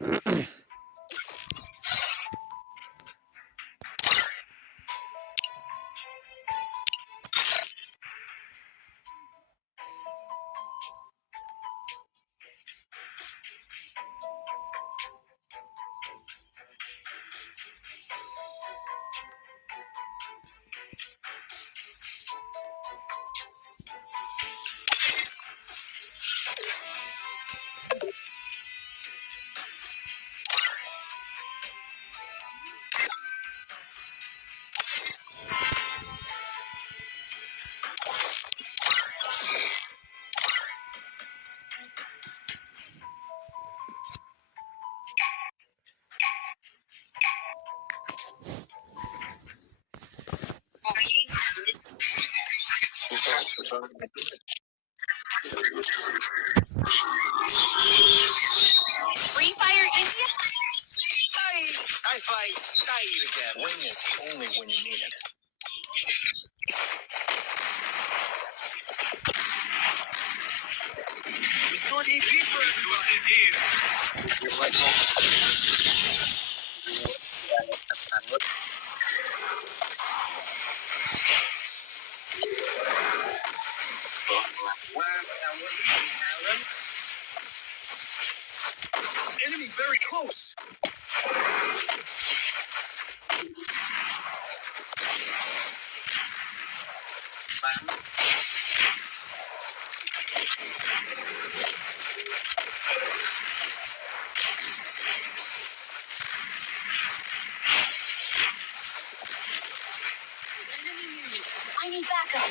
Free Fire India? I fight. I eat again. Wing it only when you need it. Restore EP first. Is here. Enemy very close. I need backup.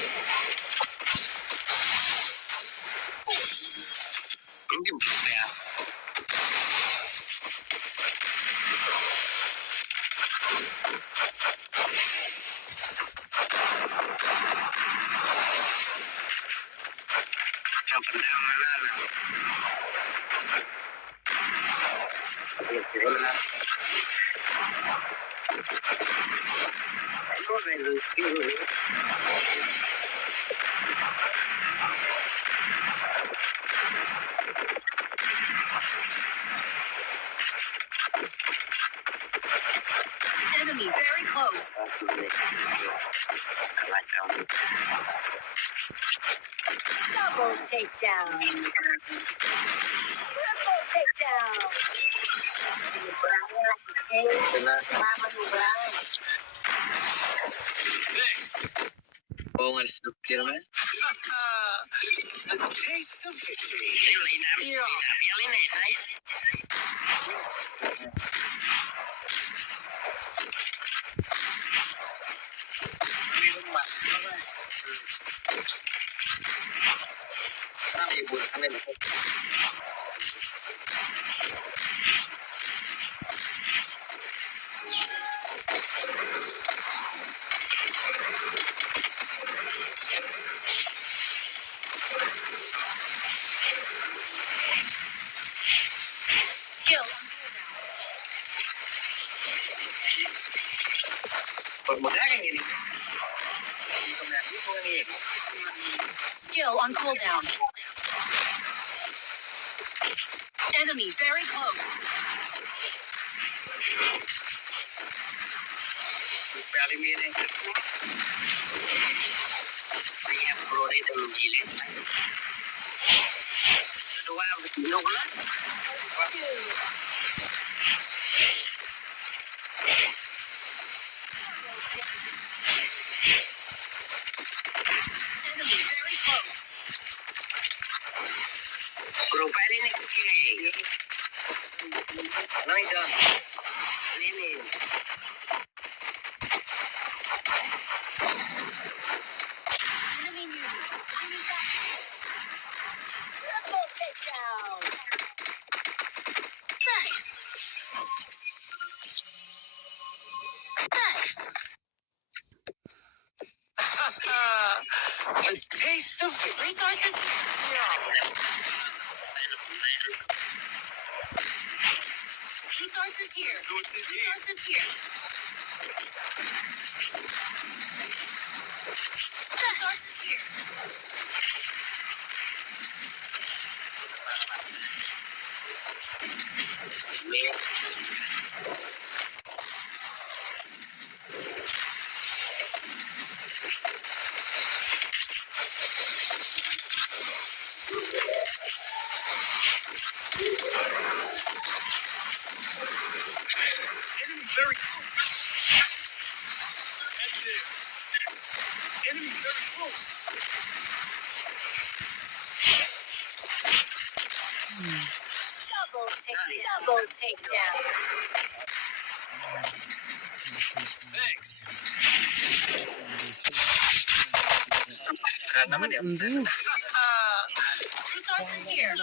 Enemy very close. Double takedown. Triple takedown. Next. A taste of victory. Skill. Skill on cooldown. Enemy very close. Enemy very close. Enemy news. I need backup. Triple takedown. Nice. Nice. A taste of victory. Resources. Resources here. Resources here. Resources here. Enemy very close. Enemy there. Enemy very close. Double takedown. Thanks. Resources here.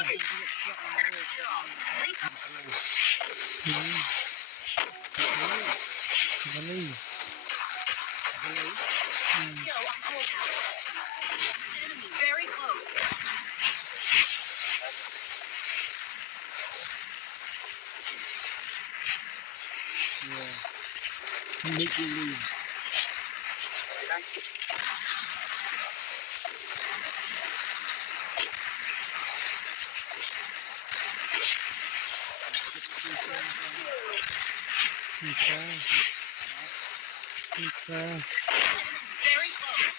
Skill on cooldown. Enemy very close. Very close.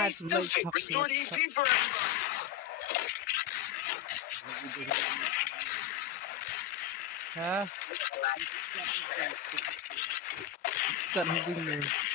Taste defeat. Restored EP for everybody. Enemy very close. Enemy very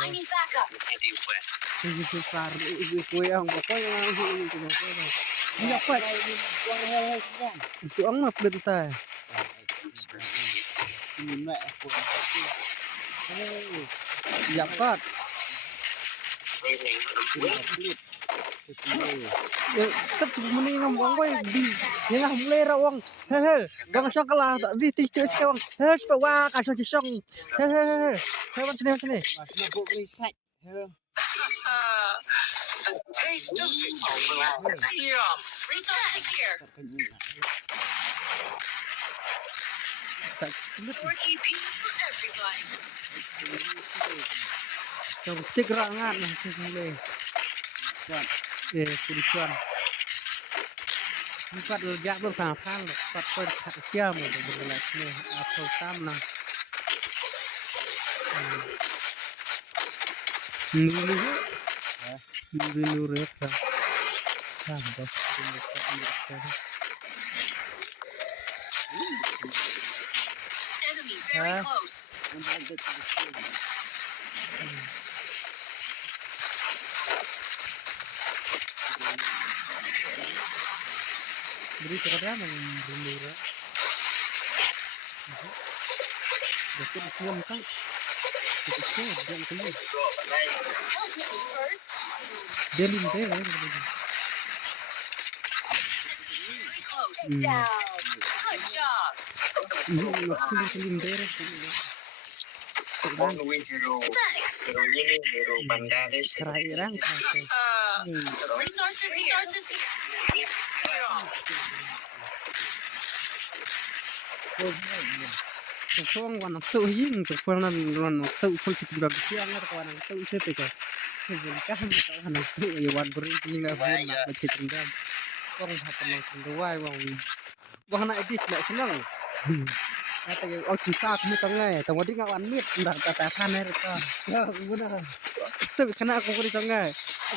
I need backup. Yang nggak mulai rawang. Hehe. Bang song kalah di tisu sekarang. Hehe, sepawa kasih song. Hehe. Hehe, sini. Mas na po reset. The taste of victory. Yum. Resources here. Forky pizza for everybody. Trong chiếc rạng ngạn này mulai. Kudisan. Empat lega bersamaan, empat poin jam untuk bergerak nih atau tamna. Nuru reka. Tambah. Enemy very close. Beri terkadang nuru. Betul siam kan? Betul siam kan? Help me first. Dia limte lah. Very close. Down. Good job. Waktu limte lah. Thanks. Terakhirang Resources here. Tukang warna tuh yang tukang warna tuh politik berapa siang ada warna tuh siapa itu? Sebenarnya kan warna tuh ya warna beri nggak warna budget rendah. Orang hafal langsung dua warna edit nggak senang. Kata oh cinta aku tengah, tapi dia nggak warna nggak kata tanah itu. Ya benar. Tapi karena aku beri tengah,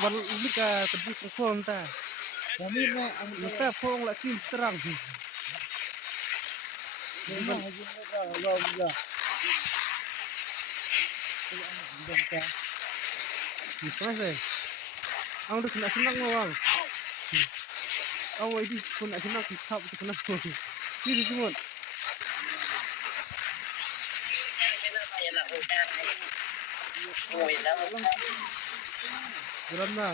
warna ini ke pedih perform ta. Kami kita form lagi terang. Selesai. Aku udah senang bang. Oh ini pun senang kita senang. Ini semua. Berapa?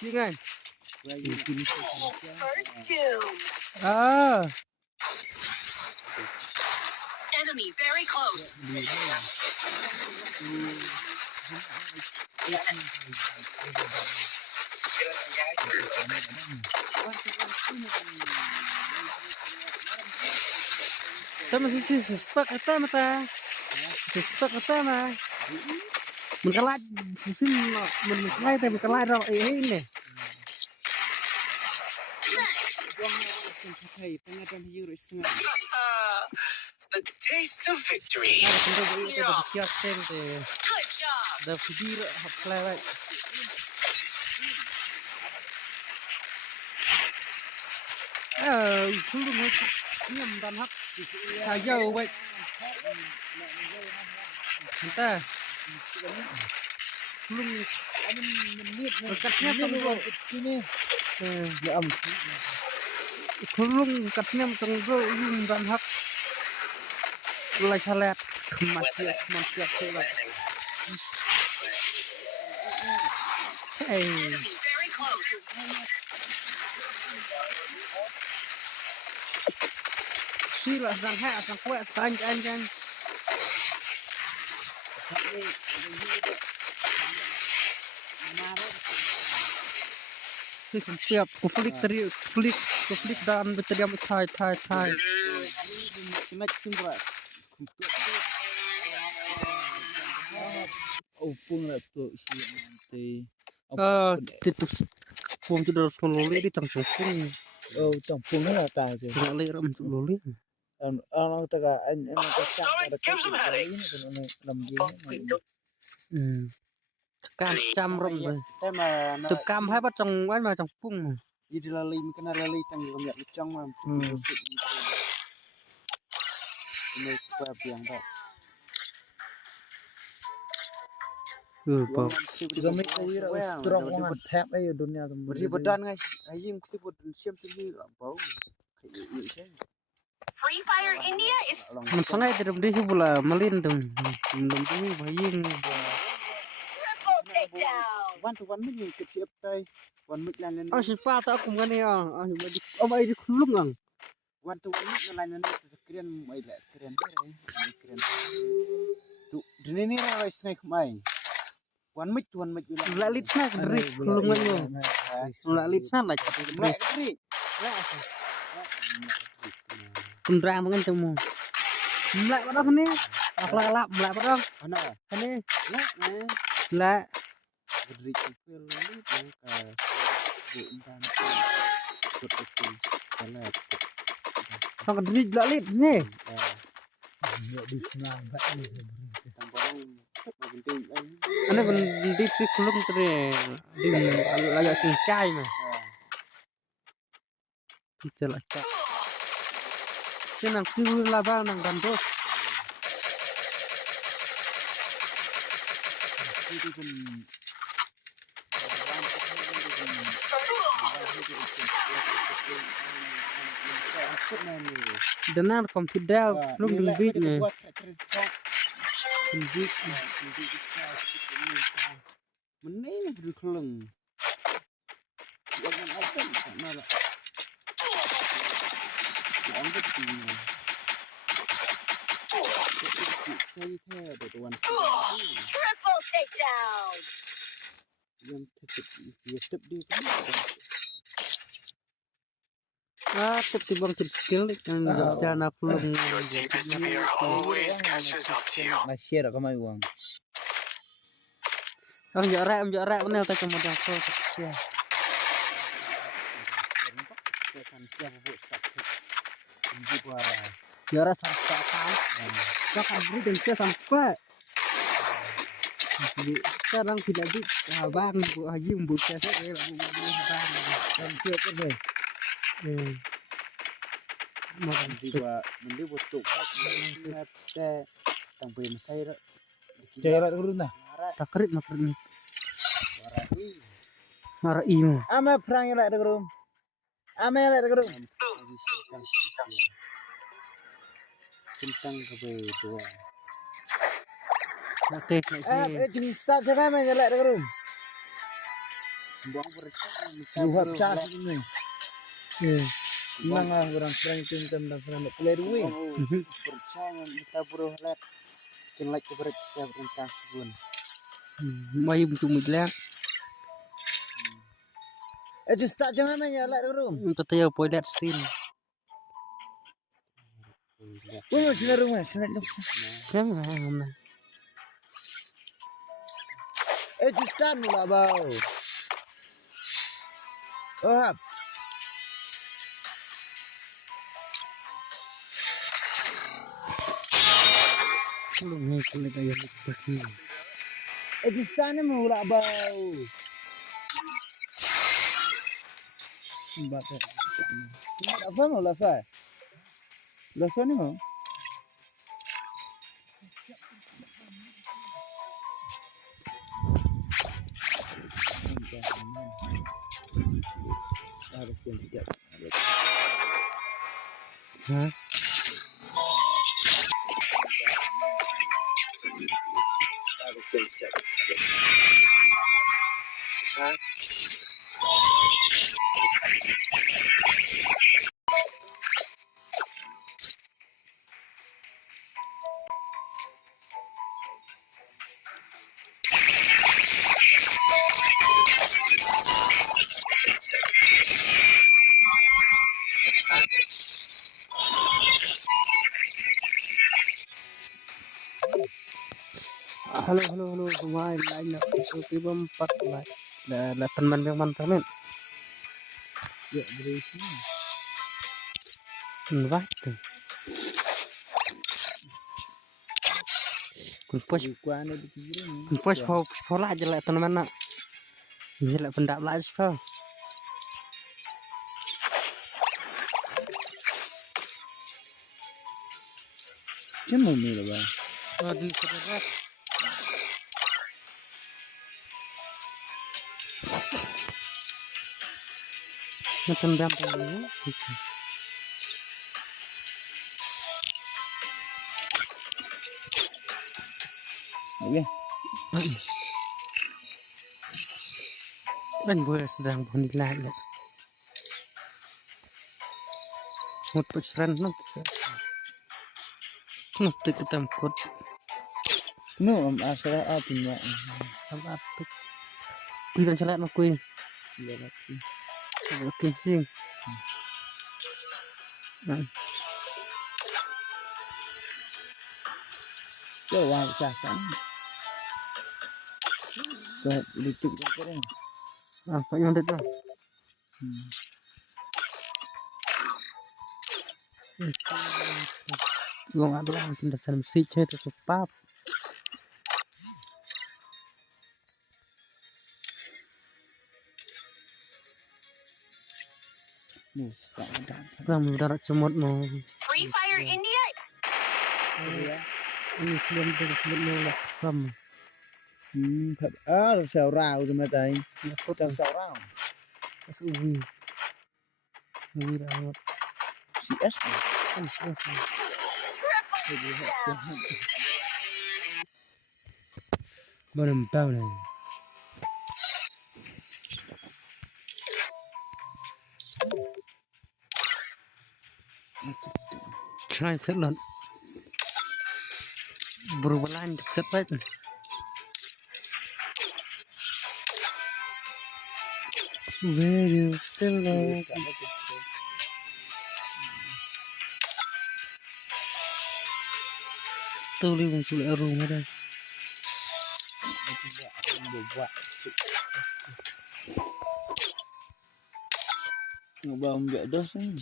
Jangan. First two. Enemy very close. Sama sisi sepak kata mata. Sepak kata mah. Mengkalat sisi mengkalat tapi mengkalat dong ini. The taste of victory. Siap sen deh. Good job. Dah video lewat. Belum nyam dan hak. Saja baik. Entah. Belum katnya tunggu ini. Ya am. Belum katnya tunggu ini dan hak. Mulai salat kematian salat. Enemy very close. Sila sang ha sang kuat kan. Siap konflik dan berteriak thai. Kena sumber. Opung lah tuh si nanti. Tutup pom tu harus meloli di tangkung. Oh, campur lah tak tu. Tidak lagi ram meloli. Orang tak anh tak ada Cam cam ram rồi. Tema Tụp cam hay bắt trong quán mà trong pung mà. Idi lali kena lali tang lihat lucang mah. Ini kuat yang tak. Bang. Juga mereka ira strong banget tap aja dunia tu. Beri badan guys. Ayam kita buat siam tinggi bau. Free Fire India is Masangai tidak boleh pula melindung. Melindungi baying. triple takedown. One to one ni kita siap tay. wan mik lan lan si pa ta aku ngane ya di kulung ang wan tu wan mik lan lan keren mai la keren keren tu dene ni ra snake mai wan mik lalit na dari kulungan mo lalit na la mai kri kundra mangan temu mulai pada ni akhlak mulai pada ana ini la na la kri pel ni ka bu intan tu kala kau kedri lalit ni ya di senang ba ni tambah penting ane di si kulung teri di layak cingcai mah kita lacak nang kiu laba nang gandos itu pun denar kom tidak belum lebih ni lebih mending berkeleng jangan apa sana lah anggap ini saya ada tuan Triple takedown. yang tetap di kan tibang skill yang bisa nak belum Your deepest fear always catches up to you. na share ka mai uang ang jarak mana tak kemudian kau ya jarak sampai kan kan beri dan saya sampai sekarang tidak di bang bu haji bu saya bang kan siap kan deh makan mandi butuh teh tang pem saya cewek turun dah takrit ni marah imu ame perang elak degerum ame elak degerum tentang kedua oke jenis start jangan main elak degerum buang bersama buat cah ini Nang orang perang itu tentang perang player wing bersama kita buru elak jelek keberat saya tentang sebun mai untuk midlah just start jangan main elak degerum untuk tayo poilat sin sini rumah sini siapa yang mana just start mula bau hap belum ni kalau kaya seperti just start mula bau baca apa mau lafaz lafaz ni mau harus yang tidak ha halo semua lain aku tiba 4 lah teman yang mantan ya beri wah tu kun kuan di kiri pola aja lah teman nak jelek pendak lah sih cuma ni lah bang di sebelah macam dampaknya okay Anh vừa sedang bernilai lah. Một bữa sáng nó tự kita mkot No, asal apinya. apa tuh. Kui dan salat nak kui. Iya lagi. Kim sing. Nah, Coba usahakan. Tuh, litik keren. apa yang ada tuh? Gong ada lah tindak dalam si chat itu pap. Nih, tak ada. Kamu darat cemot mau. Free Fire India? Iya. Ini belum dari sebelum mau lah kamu. Thật sao rau cho mà tay. Có tao sao rau. Kas uwi. Uwi rawat. CS. Kan selesai. Belum tahu nih. Try Finland. Berbelan dekat banget. Where you Finland? Story muncul rumah dah. Ngobam mbak dos ni.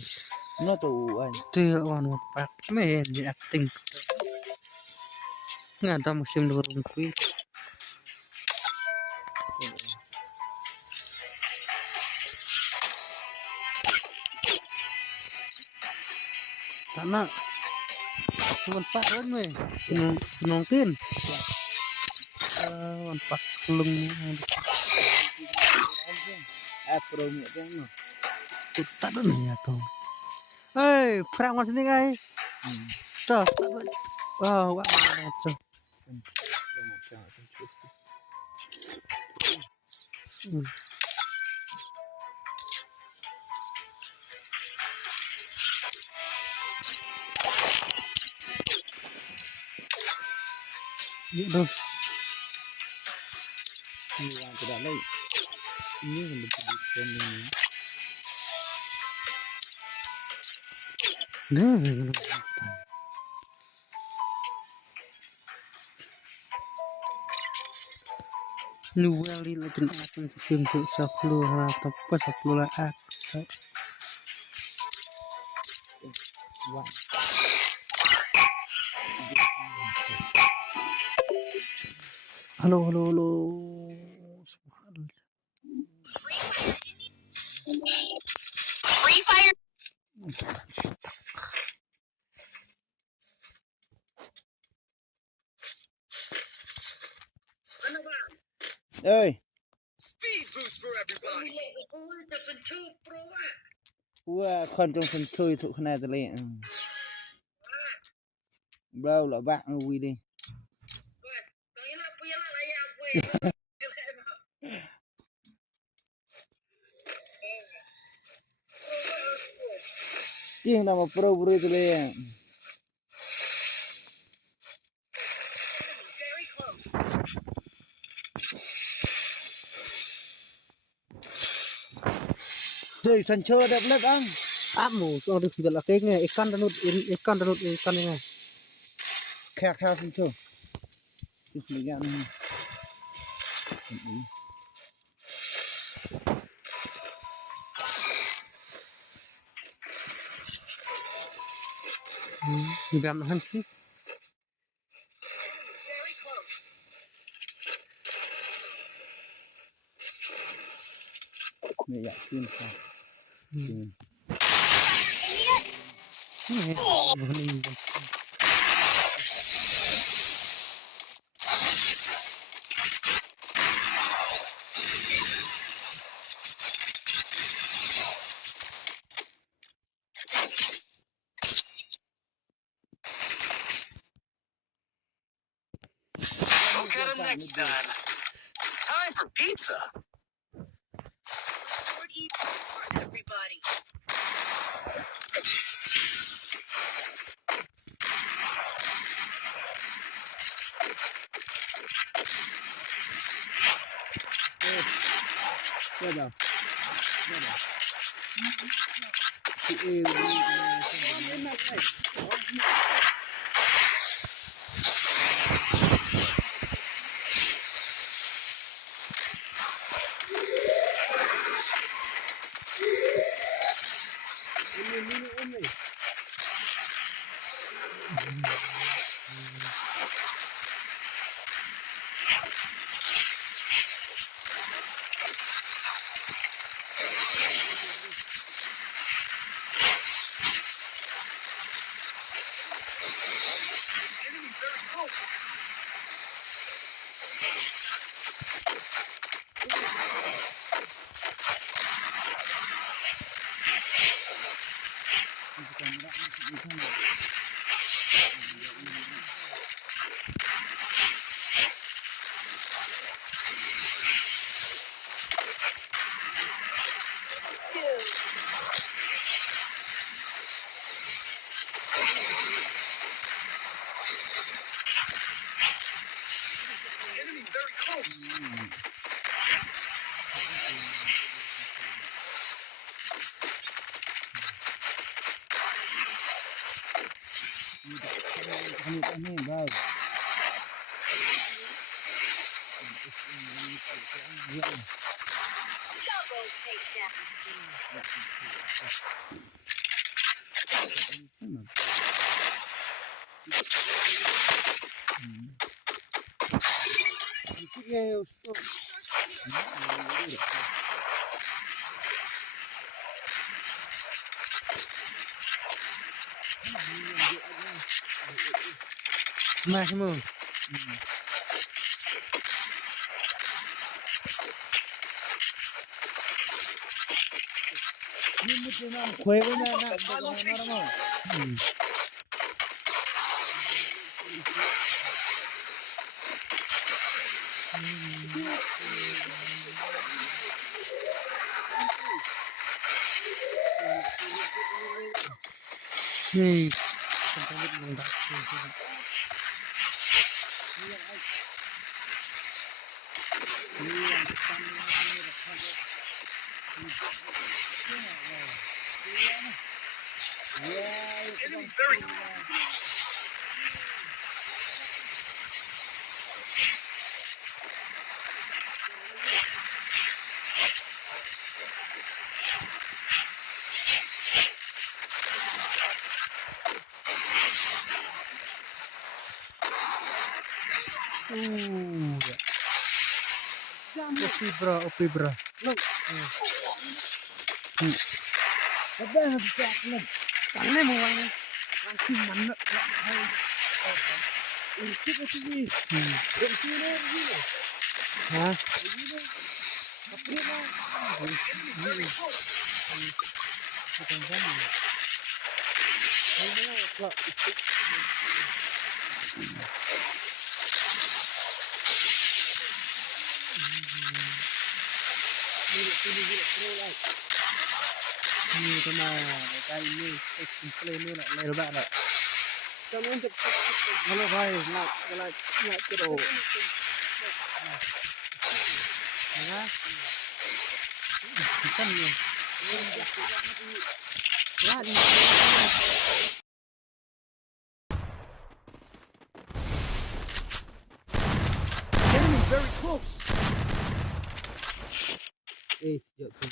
Nó tù anh. Tuh one more pack. Man, the acting. Nggak ada musim dua kui. Karena cuma pak kan me, nongkin. Empat kelung. Pro mẹ cái nó. Terus tak ada nih ya tuh. Hei, perang mas ini guys. Tuh, tak ada. Wow, wah, macam. Ya terus. Ini yang tidak lagi. Ini yang lebih ini. Dah, belum. Nuwali legend akan film untuk sepuluh atau pas 10 lah. Halo, halo, halo. Subhanallah. Free Fire. Ơi. Speed boost for everybody. Wow, con trong phần chơi thụ này từ đây. Bao là bạn vui đi. Tiếng nào mà pro vui từ đây. Rồi sân chơi đẹp lắm anh. Amo, so được việc là cái nghe ikan danut ikan này. Kheo kheo sân chơi. Chứ không được ăn. Biar nahan sih. Mẹ dạ phim sao. Bukan ini. Look at him next time. Time for pizza. Everybody. Sudah. Enemy very close. Ini guys. Double takedown. Ya, Ustaz. Smash mo. Juego na At my location. Hey. Sampai belum dah. Enemy very close. Opi bro. Ada yang bisa aku. Tangan mo wang. Masih mana? Itu sini. Hah? Enemy very close. Ini sama kayak ini play ini lah leher banget. Halo guys, like terus. Ya. Bukan ya. Ya, ini. Enemy very close. Jauh tu.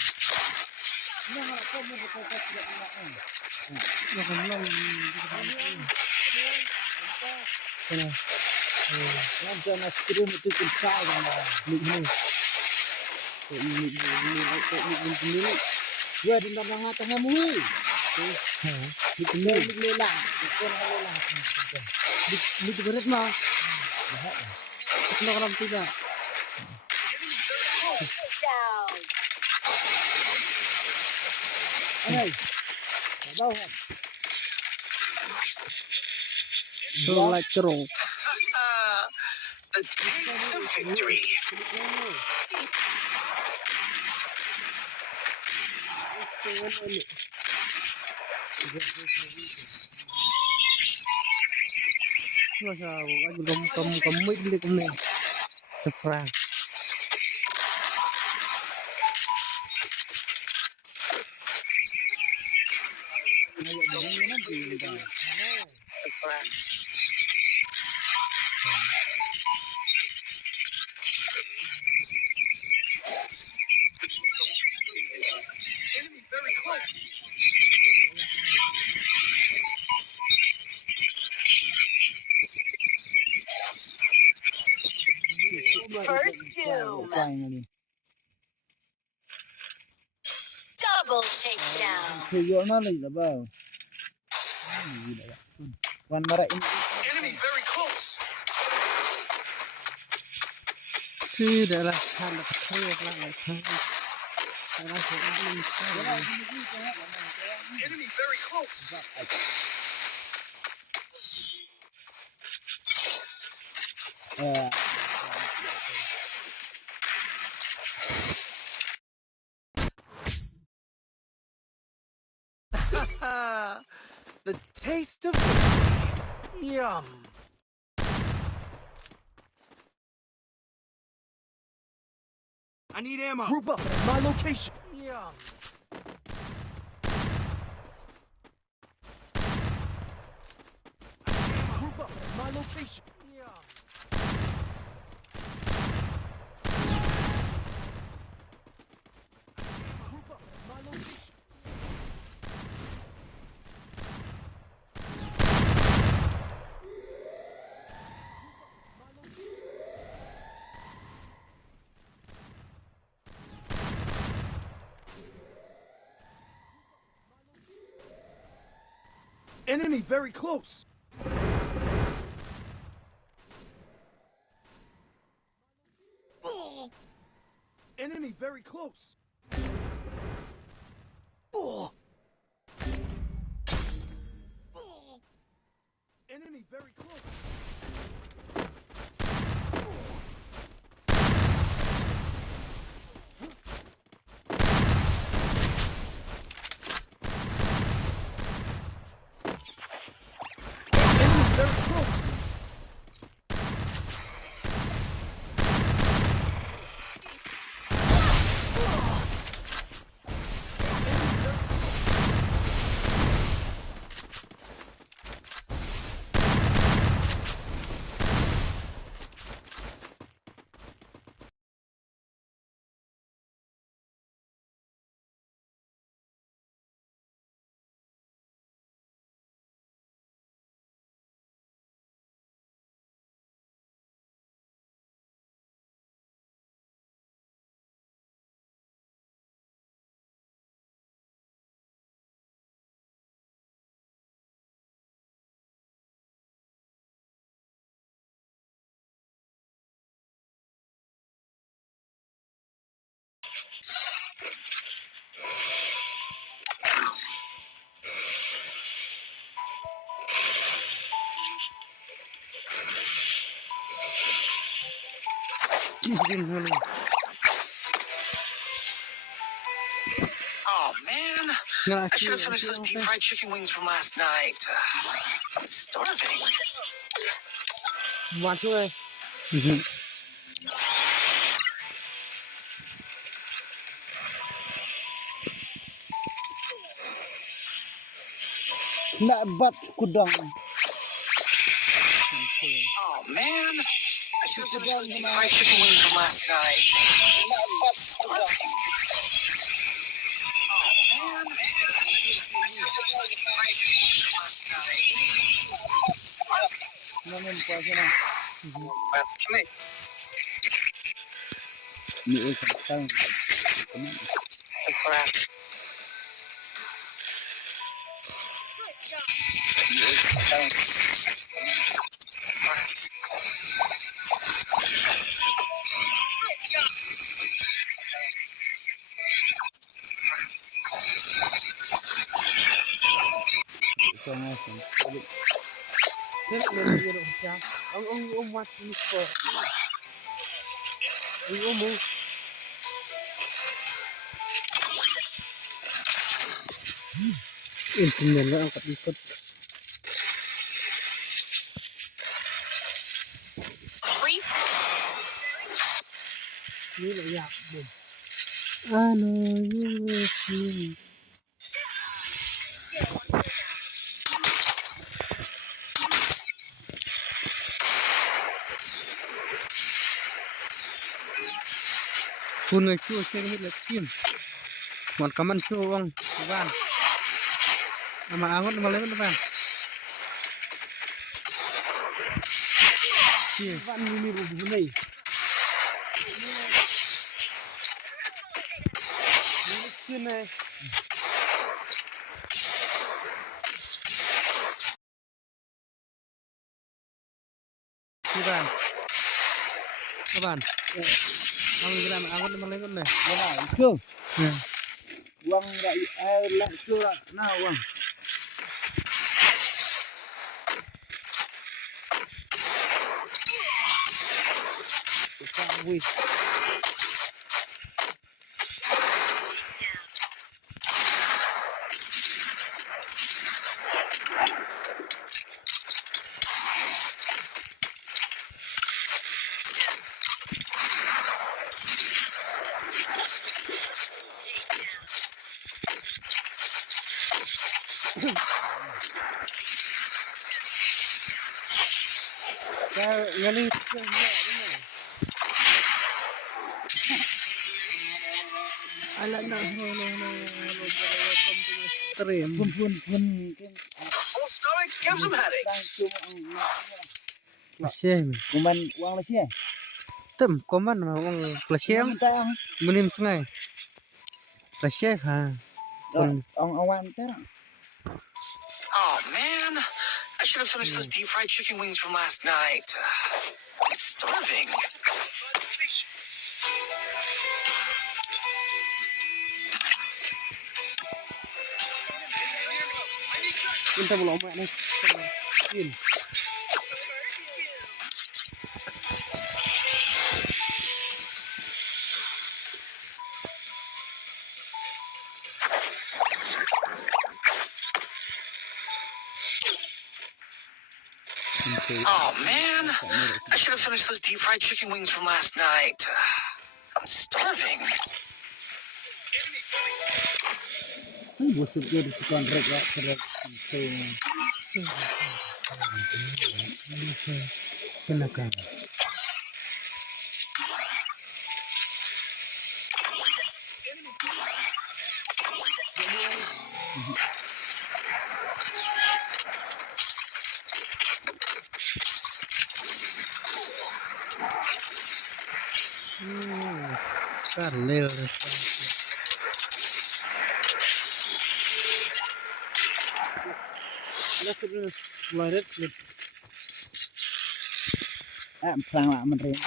Nanti nak screen itu kita kan. Ini. Gua di tengah-tengah mui. Ini lah. Di berat mah. Nak orang tidak. Takedown. Hey. Tahu. Like terus. The taste of victory. Masa aku kamu ini kamu sefra. Enemy very close. First doom. Finally. Double takedown. Thì vô nó lì là bao. One mara in. Enemy very close. Sudahlah, hendak saya lah. Enemy very close. The taste of yum. I need ammo. Group up at my location. Yum. Group up at my location. Yum. Group up at my location. Enemy very close. Enemy very close. Enemy very close. Enemy very close. Oh man, I should have finished those deep fried chicken wings from last night. I'm starving. Buat gue. Nak bat kudang. Oh man, I should have finished those deep fried chicken wings from last night. I'm starving. Oh man, I should have finished those deep fried chicken wings from last night. Namun puasa na. Well, come here. Ni kantang. Crap. Ông buat ini kok. Ông Intinya nggak angkat ikut. Free Ini ya, bom. Ano yun? Punai cu saya hilang kim. Mon kaman cu wong ban. Nama angon nama lewat ban. Iya. Ban ini rubuh nih. Ini Ban. Ban. Angon nama lewat nih. ya itu. Ya. Uang rakyat lah itu lah. Nah uang. Wih. Ngali ala na stream Pun Full stomach gives him headaches. masih Kuman uang lah sih. tem koman wong klasiang Tayang. menim sengai masih ha Ang awan terang. Oh man, I should have finished those deep fried chicken wings from last night. I'm starving. kita belum mak nih in Oh man, I should have finished those deep fried chicken wings from last night. I'm starving. Busuk dia di kontrak lah. kenaka Karlil ada sebenarnya fluorid Perang lah menteri.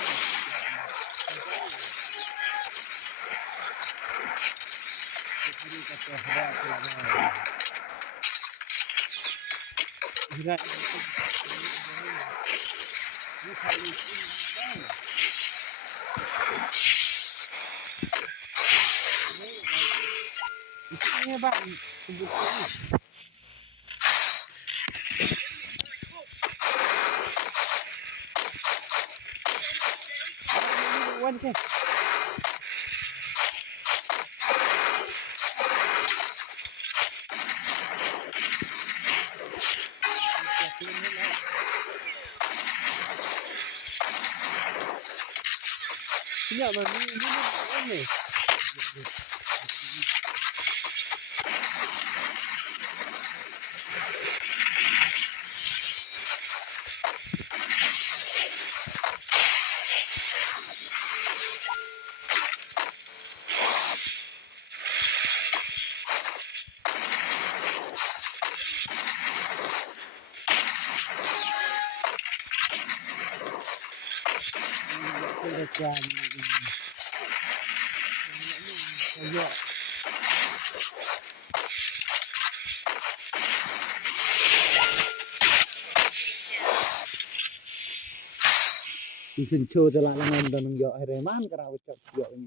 Ini bang, one ke? Tidak, ini. Isin cho telah langan dan nggak hereman kerana ucap ini.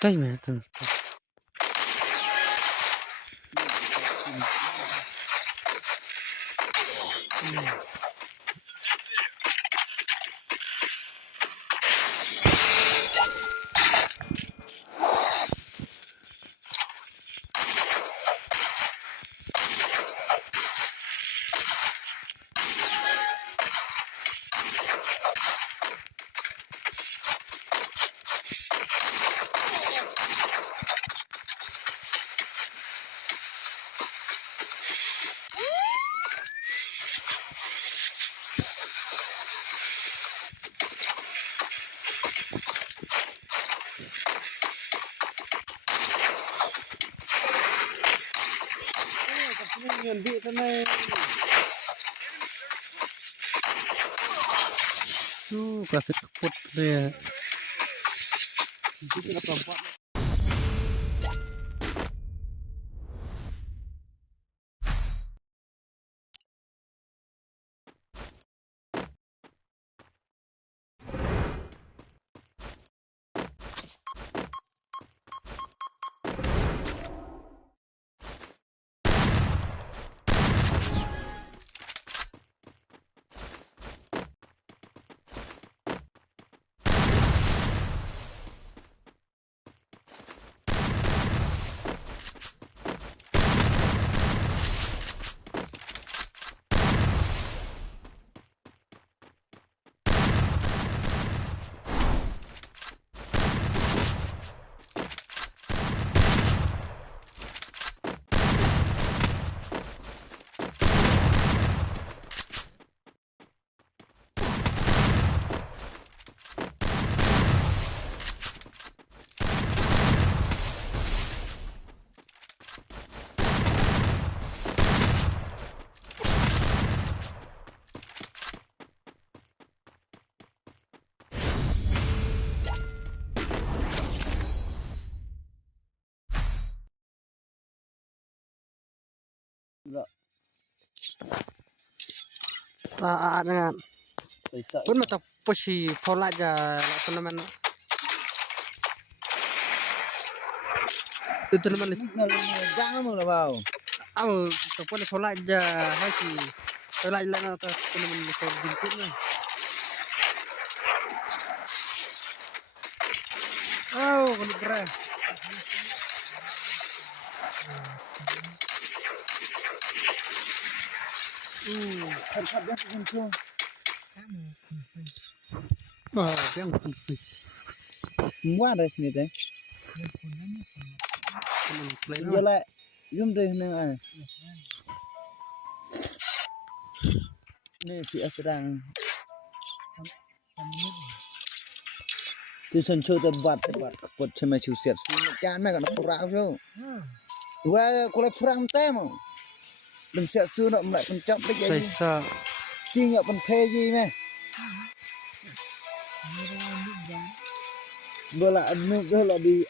Tay mẹ tuh. Nhân vị thế này Kasih keput dia. kita perempuan Tak dengan. Saya Pun mata posisi pola aja teman-teman. Itu teman-teman. jangan mau lah bau Aku pun pola aja lagi. Pola aja lah atau teman-teman bisa jemput lah. Oh, kalau keren. Tempat dia kuncung Wah, yang semua ada sini teh dia lah yum deh neng nih si asrang tu sentuh terbuat kepot cuma susiat jangan mereka nak perang tu wah kalau perang temu dan siap suruh nak mulai pencap lagi Saya tinggal penpeji meh bola anu bola di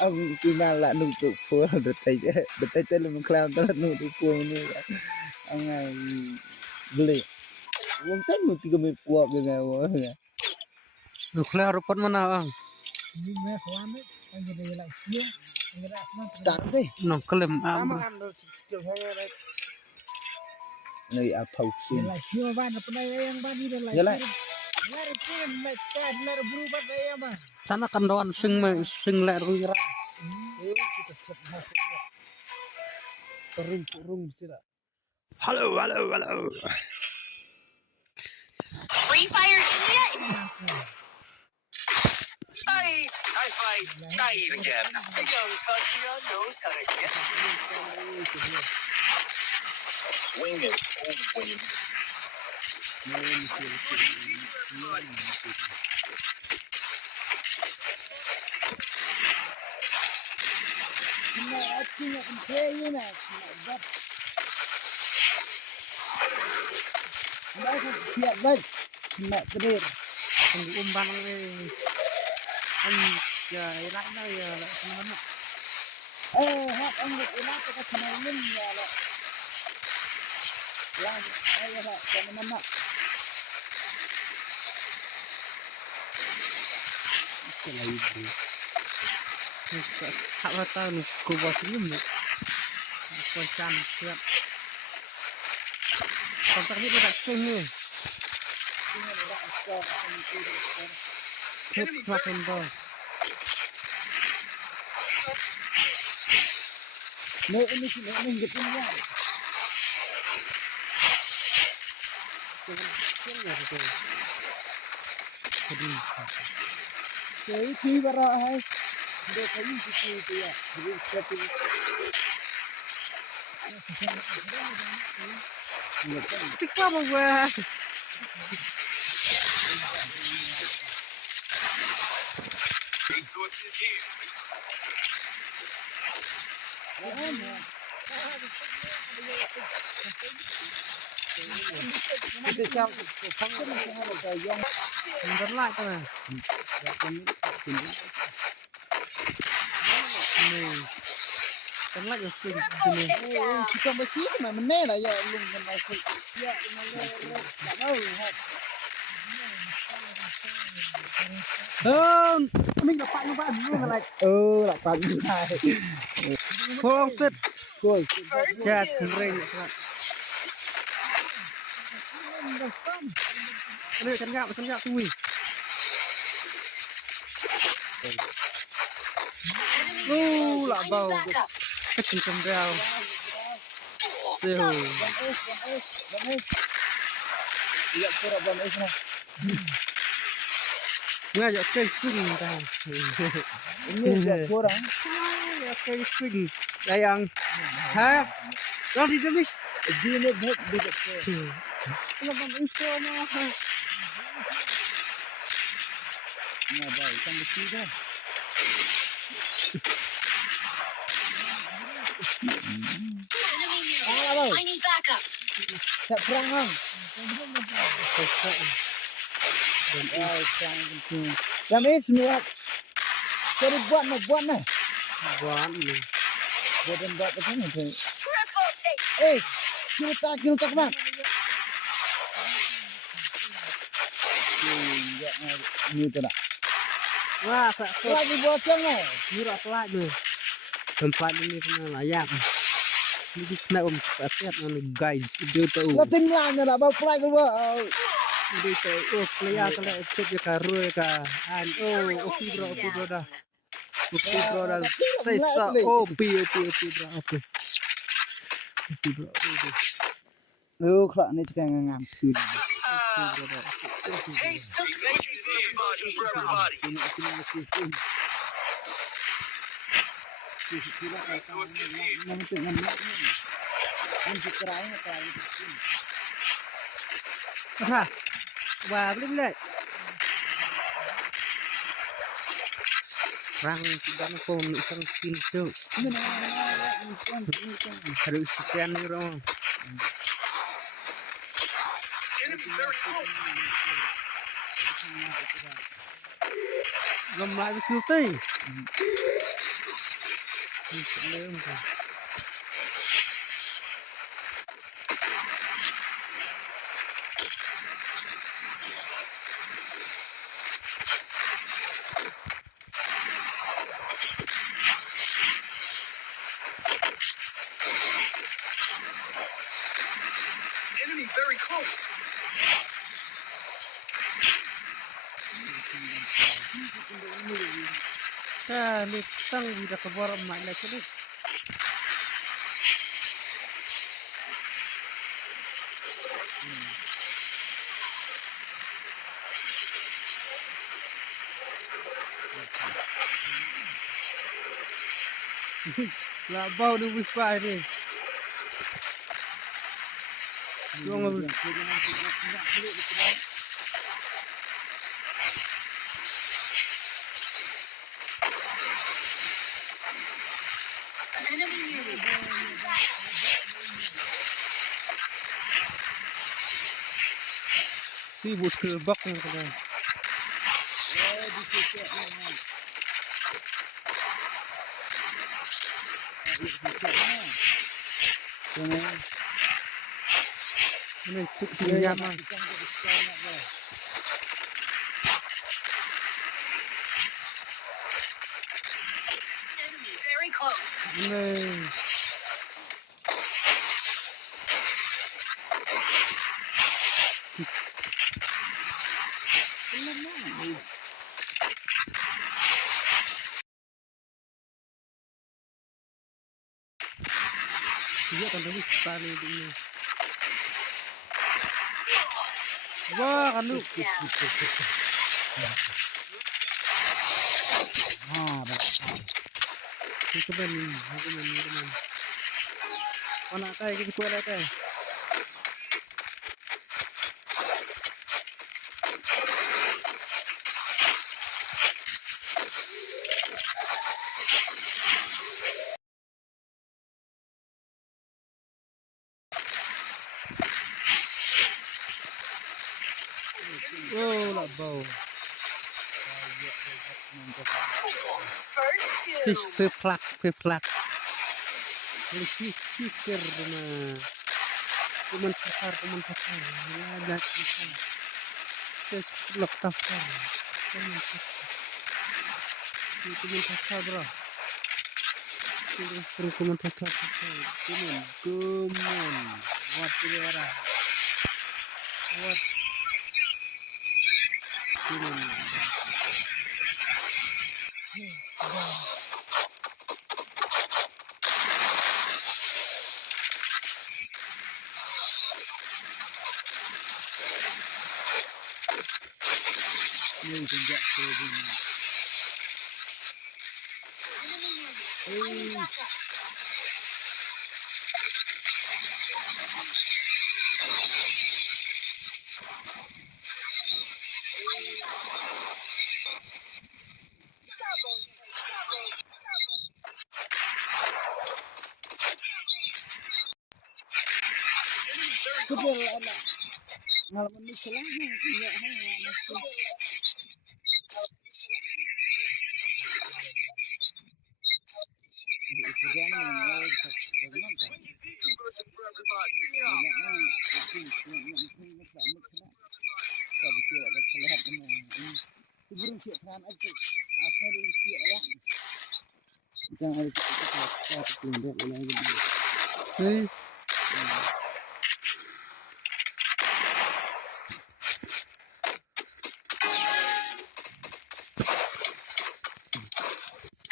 ông tinggal là nụ tụ phua được tay tên là một clown tên là nụ tụ phua như vậy ông này beli uang tên nụ tiga mươi phua cái ngày mà nuklear rupat mana bang? tặng đi Nong kelem am. này à phau xin lại Sana kan doan sing lek ruira. Perung sila. Halo. Free Fire India? I fight, I eat again. The young Tatsuya knows how to get swing it when you Umbang anh giờ lại đâu giờ lại nó hát ông được ulat cái thằng này mình là làm đây là cái nó lagi bro. Apa tahu kau buat ini kau cantik. Kontak ni tak sini. Hit makan bos. Ini sih ini gitu ya. Jadi sih bara hai. Dia kayu gitu ya. Jadi seperti Tikpa mo ba? Resources here. kita jam pangkat ada yang Bentar lah tu. Bentar lah yang sini. kita masih mana lah ya lu kenal ya nggak tahu Mình dapat lupa dulu kan. lapan nilai Kurang fit. cool Jas ring. Ini kan enggak tuh. Lah bau. Kenceng bau. Siu. ya pura banget nah Ngajak kenceng dah. ini ya kurang Ya kenceng. Yang ha? Yang di demis. dia ni buat dekat Kenapa info mah? nah baik kan mesti kan I need backup. tak perang kan jam ini semua jadi buat nah Buat ni. buat apa ni Triple take. kita kemana ni tu nak Wah, tak lagi buat jam ni murah pelat ni. Tempat ini kena layak. Ini kena cepat mana guys. Dia tahu. lo timlanya lah bawa fly ke buat Dia tahu. Oh, player kalau ikut je karu ka. An okey bro dah. Okey bro dah. Saya sa opi bro. Okey bro. lu kelak ni cakap ngam sini Taste of centuries version for everybody. Resources here. nanti nanti kerana Ha. Wah, boleh. Rang tidak nak isang skin tu. Harus sekian ni bro. Enemy very close. Lemah betul tu. Enemy very close. Ni tang tidak kebar mak nak ni. Lah bau ni wispa ni. Jangan Enemy near me. sibuk kerbak ni kan. Ini cukup tinggi aman. Enemy very close. Này. Dia kan tadi tani ini. Wah, kan lu. Itu kan ini, aku main. Mana kayak gitu ada kayak. Oh, lah bau. First two. Peplak. Ini sikir mah. Kuman pasar. Ya, jangan. Ceplok pasar. Kuman pasar, bro. Kuman pasar. Kuman. What era? What? Kuman. Ini juga sebelum. Kedua anak. Malam ini selama enggak hanya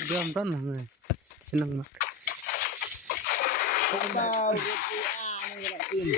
dia amran lah senang mak. Tengah ini.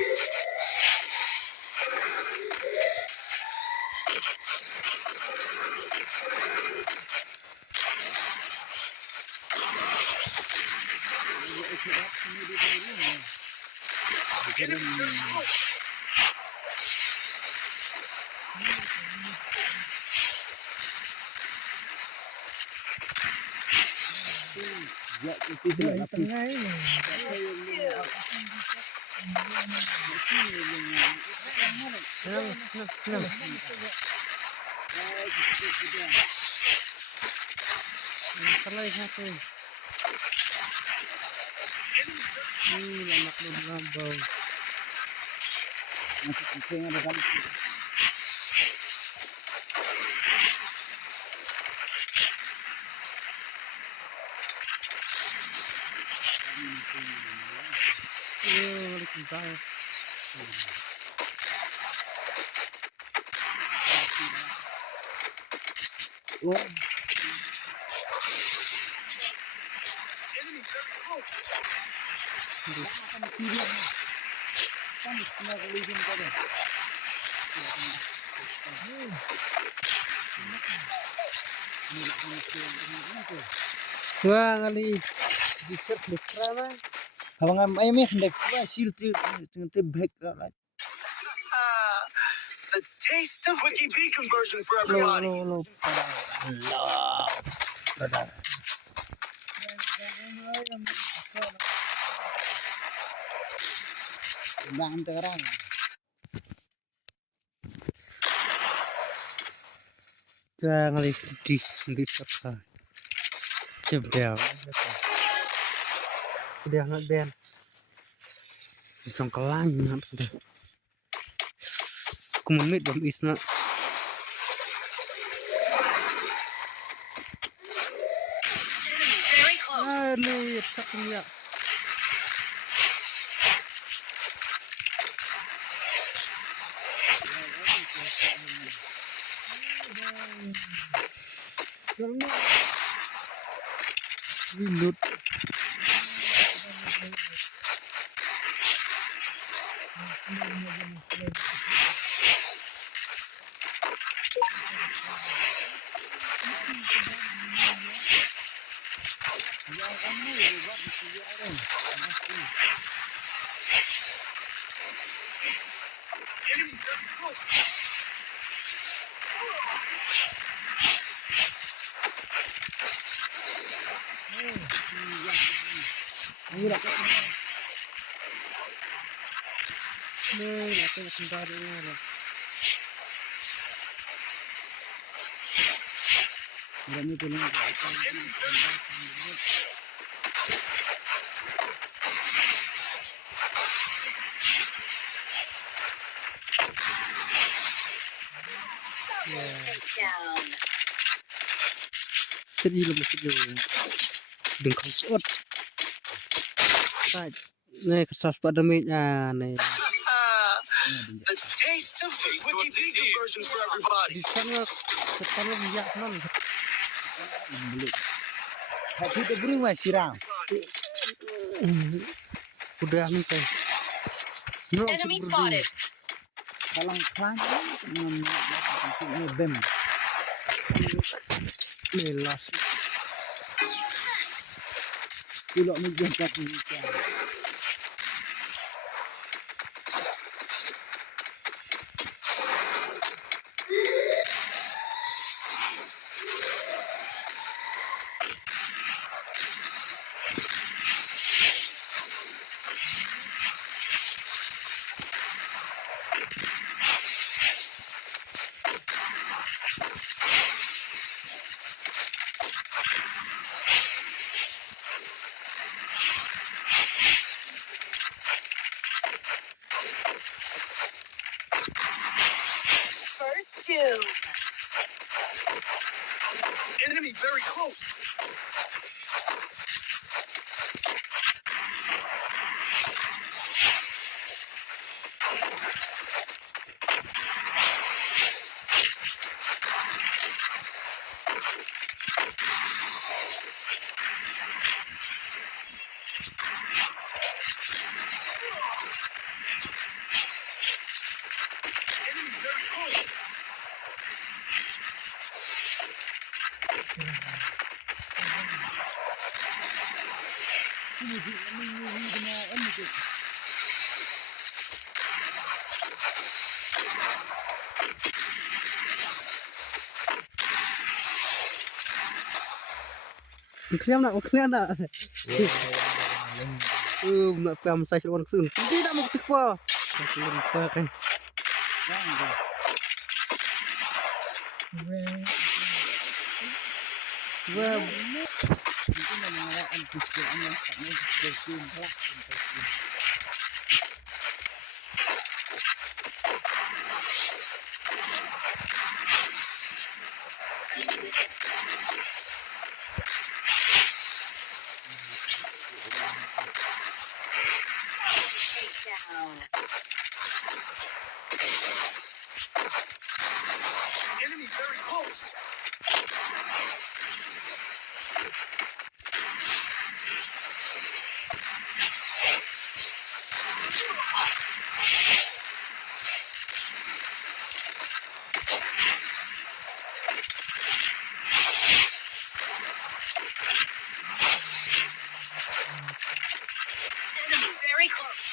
Terlalu satu. Lemak lambau. Masih penting ada kan. Bentar. Wah, kali bisa berapa? Abang ay may hendak pa sirti te break lah. A taste of Wiki B conversion for everybody. Lo. Bang terang. Jangan di apa? Jebel. Udah nggak ben. Langsung kelan udah. Kumamit bam isna. Very close. Aduh, saknya. Reload. Down. Sedih lu mesti đừng không sốt tại này cái sauce pada minyak nih The taste of Wiki vegan version for everybody. di sana sekarang minyak non Tapi itu beri mas siram. udah nih teh no Enemy spotted. Kalau klan bem. melas Kalau menjengkat ni. First doom. Enemy very close. Enemy very close. Kalian nak nak pam saya lawan sun tidak mau tikpa lupa kan wah Down. Enemy very close. Enemy very close.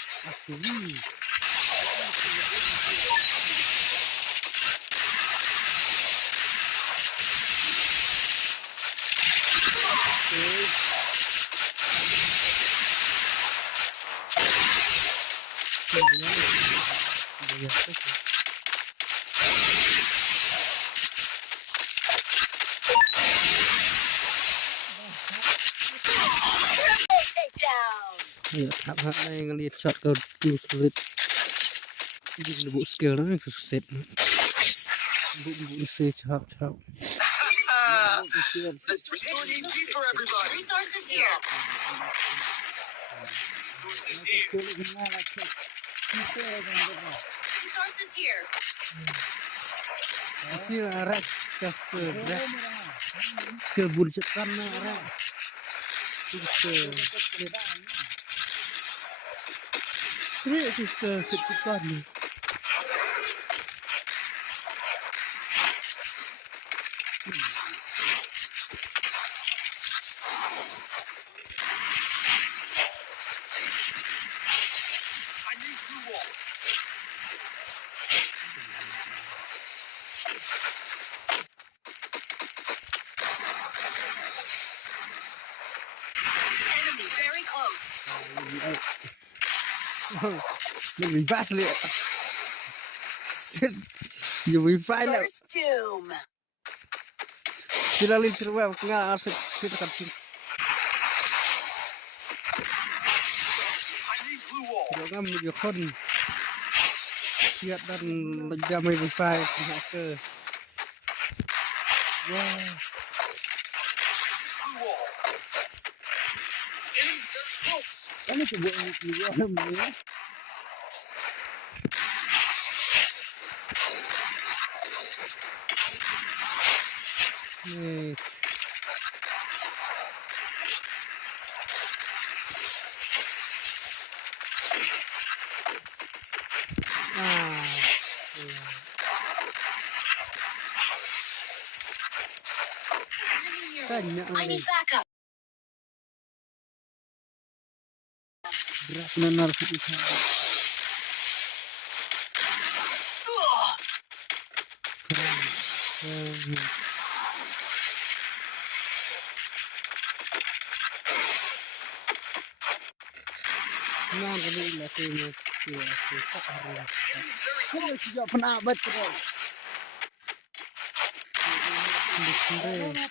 Take down. ya thap hak này ngelihat shot ke sulit Dùng bộ skill đó phải set bộ set chop chop. Restore EP for everybody. Resources here. Resources here. Resources here. Skill arah skill skill bullshit kan arah. Skill. Ini skill set kan. I need blue wall. Enemy very close. Mình bị phát liền. Dù bị phát là First doom. sila lên terus nggak harus kita kan I need blue wall. jangan menjauhkan lihat dan menjamai wifi ke wah Blue wall. Enemy very close. Ano to buat ni juga alam ni. yes. Tanya I need backup. berat benar kita. Nah, kalau ini aku masih tak harus. Kau juga pernah abad terus.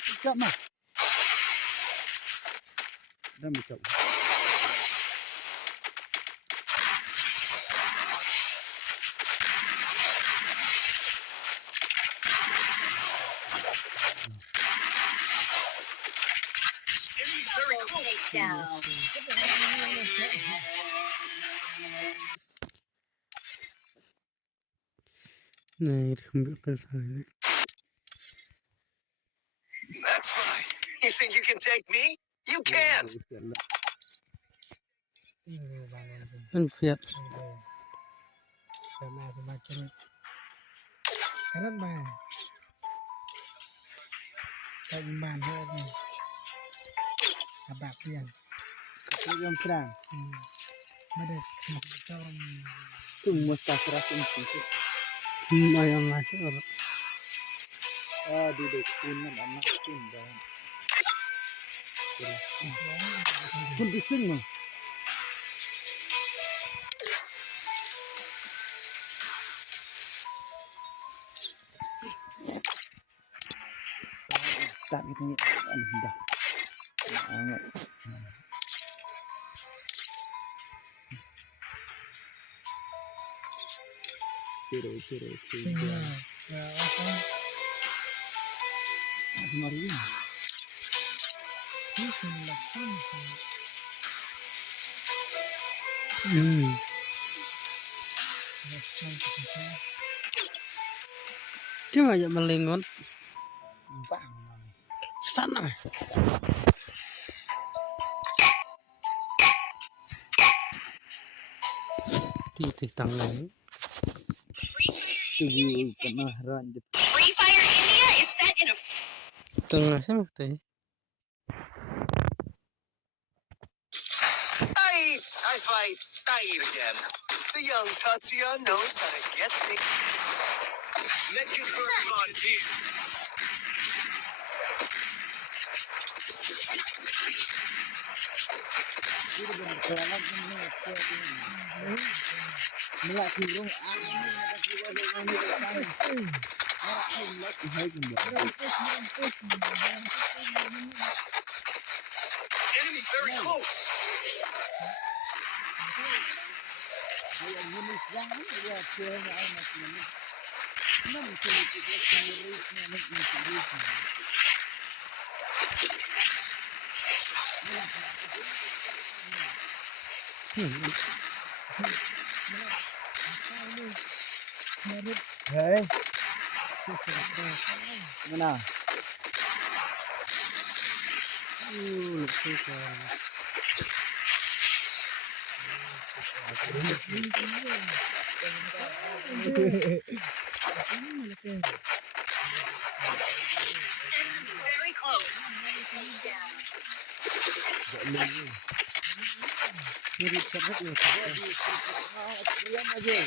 Cakap mah. Dah macam. Enemy very close. Down. Nah, không biết cái gì. That's right. You think you can take me? You can't. Anh Việt. Kanan mà cạnh bàn thôi gì bạc tiền Kau yang serang. mà được một trong Tu mustah serasa mesti. Ayam aja orang. Ah, duduk pun anak pun dah. Pun di sini. Tak kita ni dah. Sangat. Kira. apa Mari ni. itu selatan Cuma aja melingon. Bang. Sana. Titih tangan. Tu pernah ranjut. Free Fire India is set in a Tengah sama teh. I fight. I eat again. The young Tatsuya knows how to get things. Medkit first mod is here. Kita berkelana ini. Melak turun. Enemy very close. Yang ini jangan dia punya anak ini. Nam kini kita sendiri nak sendiri. Hey, mana? Lebih ke Very close. mirip sangat ya. Diam aja.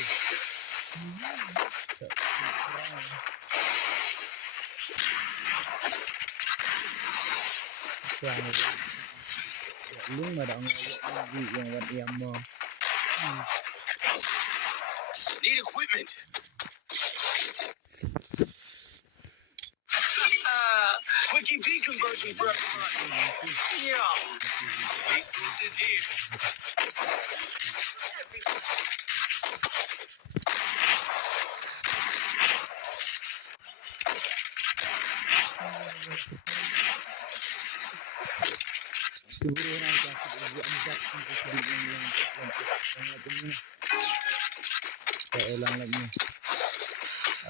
Lu mà động yang vật em mà Need equipment. Quickie deconversion for everybody. Yeah. Resources here. Siguro orang kasih lagi anjak untuk yang ini. Saya ulang lagi.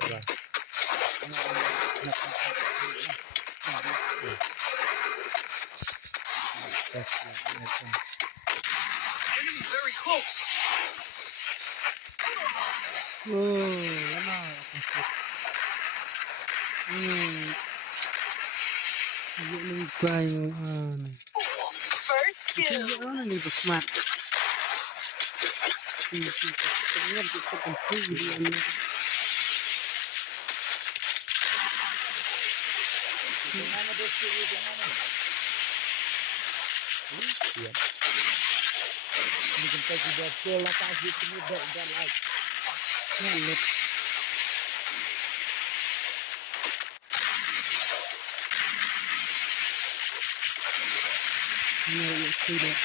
Apa? Enemy very close. Lama. Ini bayan. First Ini kill. mana nih Bukmat? Ini ternyata kita tempuh ini. Jangan ada sini jangan. Iya. Ini kita sudah pola kasih ini dan like. Ngelit. Ini sudah.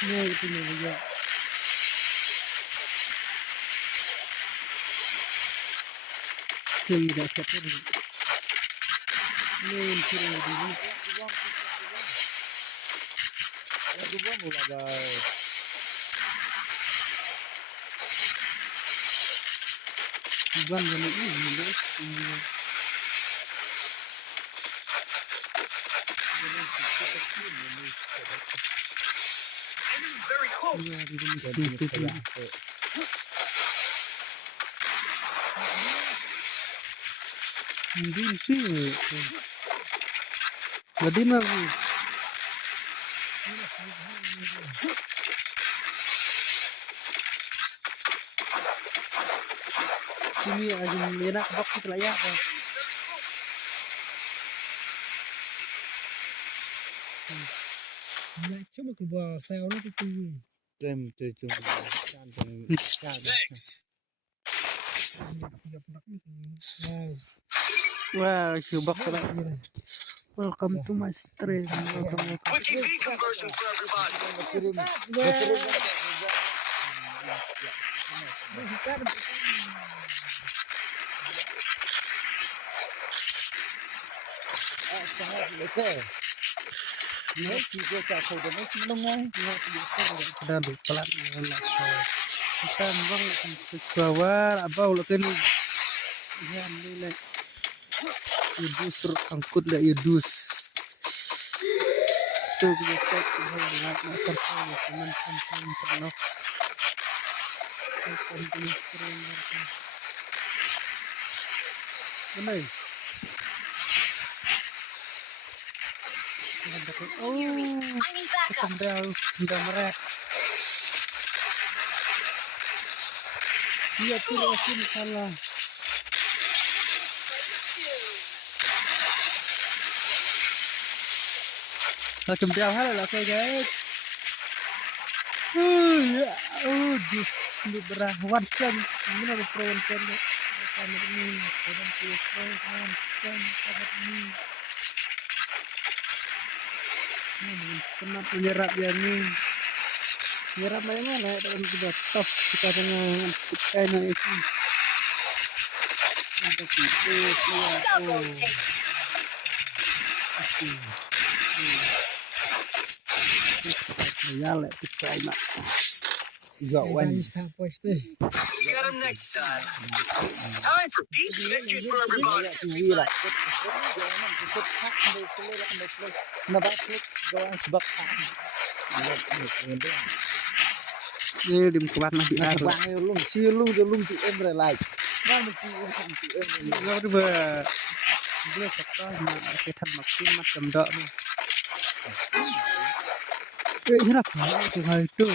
Ini itu nih ya. Tim tidak siap ini. Ini turun di sini. Lagi bom mula guys. Bukan ini guys. Enemy very close. Iya di sini. Jadi kayak Hindi sih. Jadi mah. Ini aja enak bakit lah ya. Nah, coba ke bawah, saya orang itu tinggi. tem cuma cantik. Thanks. 30 ini tinggi. Nah, Wah, subak lah. gini. Welcome to my stream. Quickie deconversion for everybody. Ini juga saya kau dah masih menunggu. Kita ambil pelan kita memang bawah apa ulah kan ya nilai idus angkut lah idus tuh kita sebenarnya motor saya teman sampai pernah mana Oh, sudah meret. Iya tuh asin salah. Nó chùm rau hết là cây ghét. Di berawan kan, ini ada perawan kan. Kamar ini, orang tua perawan kan, kamar ini. Kena penyerap ya nih. Penyerap mana dalam tiga top kita dengan kayaknya itu. Ada tipe ya lek kita enak. Gawan. Apa itu? Get him next time. Time for beach medkit for everybody. Gila. Gawan sebab. Ini dim kuat masih aru. Bang lum tu emre like. Kan mesti tu emre. Nó đi về. Dia cakap nak kita makin macam dak ni. Ini apa itu hal itu?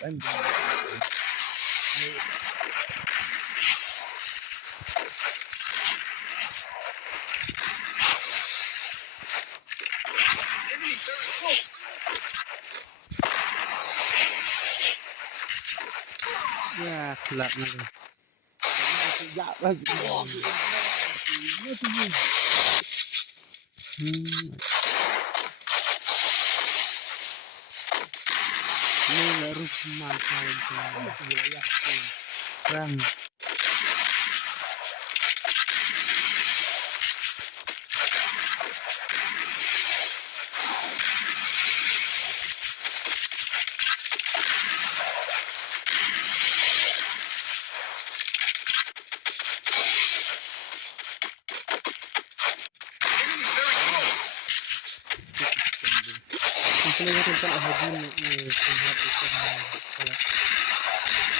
Enemy very close. Ya, gelap nanti. Ya lagi. Ini harus mantap. Kurang. Enemy very close. Ini kita tak ada ni lihat itu kalau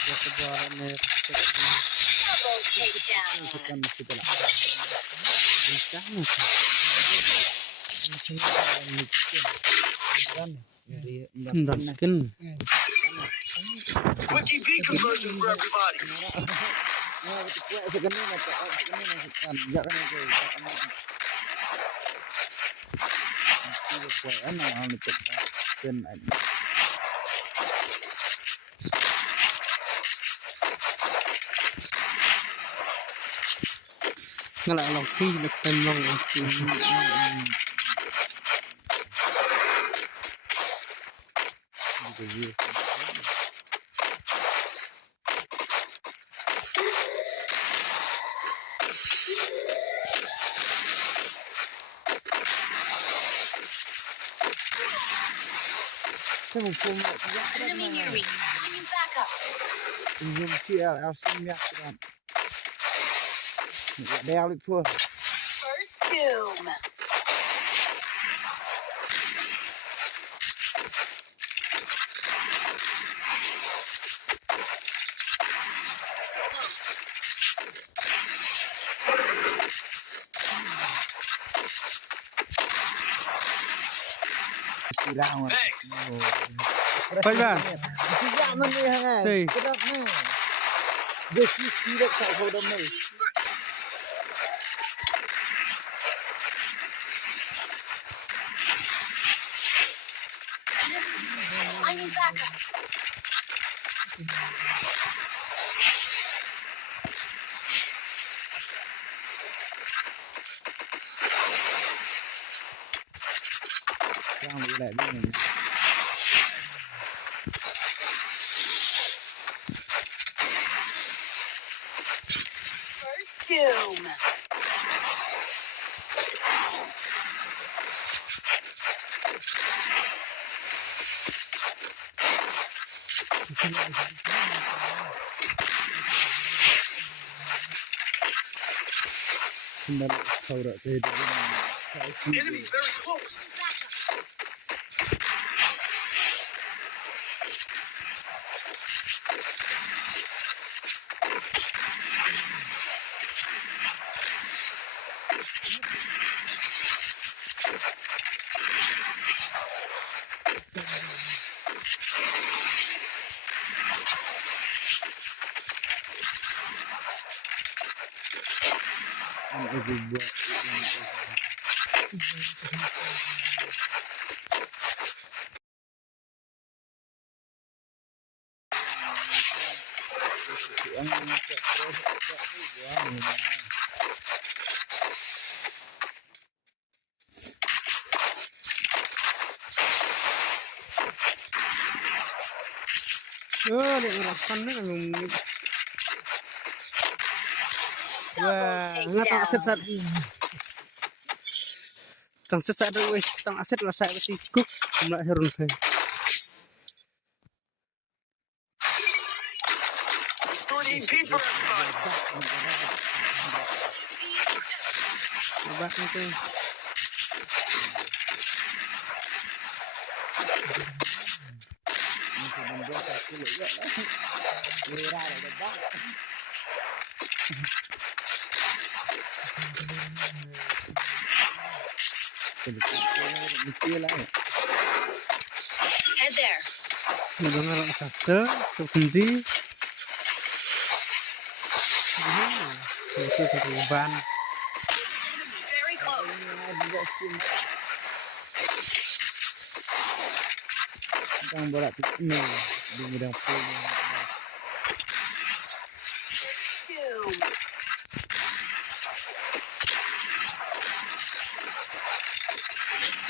ya sebuah ni Bukan kita lah. bincang ni. Kan. Jadi Dan skin. Quickie V conversion for everybody. Ngalak loki nak temlong itu. Enemy near me. I need backup. First doom. Thanks. Baiklah. Tidak mana hangat. Hey. Kedap ni. Dia tidak tak kau ni. I need backup. Jangan boleh ni. First doom. Sembal saurak saya Enemy very close. Lihat ngerasakan nih Double ngata aset takedown. tang set ada wes tang aset lah saya beti kuk mulai herun fe Restore EP for everybody. coba itu Head there. nggak ngarang sakel sependi itu satu ban Very close. Ang berat ini di bidang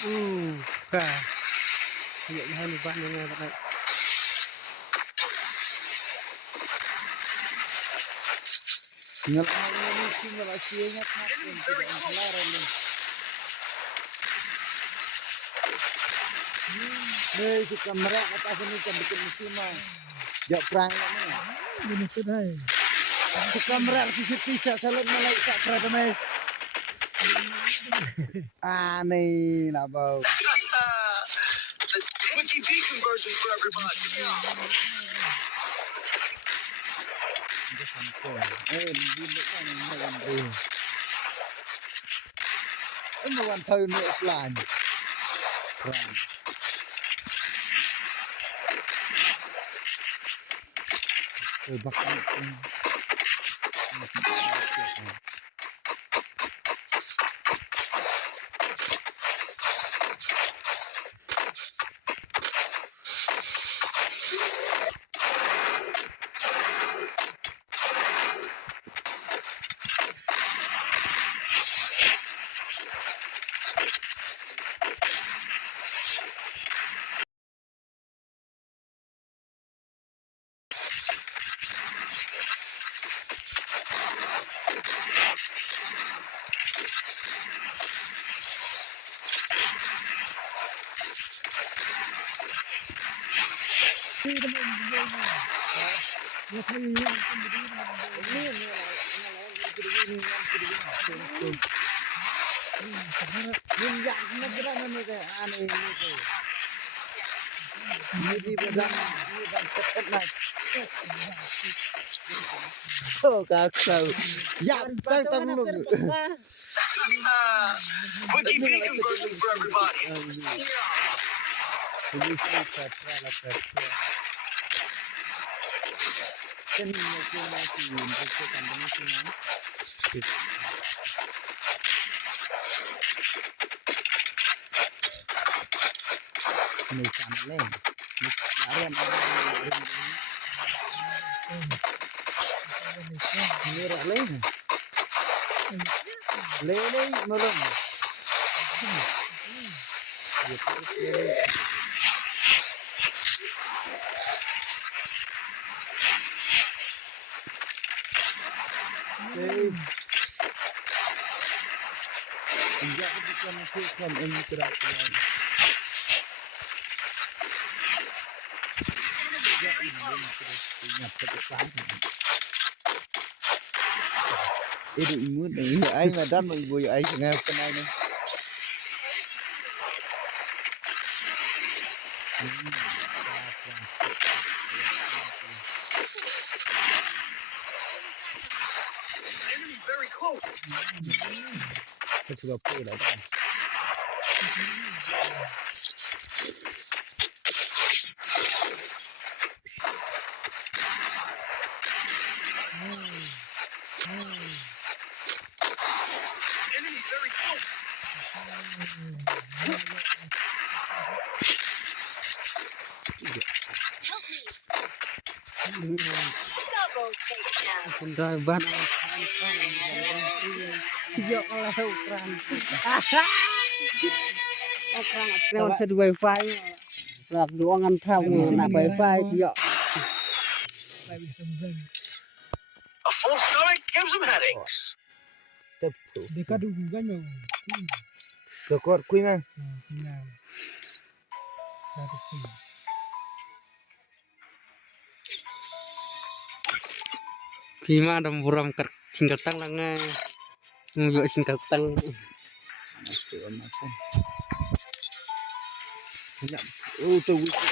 Doom. kah ya ini ban yang ada tinggal ini tinggal asianya makin tidak kelar ini. Hei, si kamera atas ini kan bikin musiman. Jak perang ini. Ini sudah. Si kamera di situ salut malai tak kerada mes. Aneh lah bau. The Twitchy B conversion for everybody. Duduk kan ini. Ini wan tahu ni offline. Perang. Bakal oh kakak. Ya, tak dulu. Twitchy B conversion for everybody. Ini siapa salah satu. Kan masih untuk kandang sini. Ini sana leh. Larian ini leh. Lele melon. Enggak bisa masukkan ini terakhir. Ini imut ni ai madam ibu ai tengah penai ni. Enemy very close. Kita coba pula dah. Enemy very close. Help me. Double takedown. Sundai ban yo lah ukuran ukuran lewat di wifi lah ruangan tamu nak wifi yo Lại bị sầm dần. A full stomach gives him headaches. Tập thủ. Để cả đủ gan mà. Rồi con quy mà. Nào. Ra cái gì. gimana buram singkatan lah nge nggak singkatan Mesti makan. Banyak. Oh tu wiki.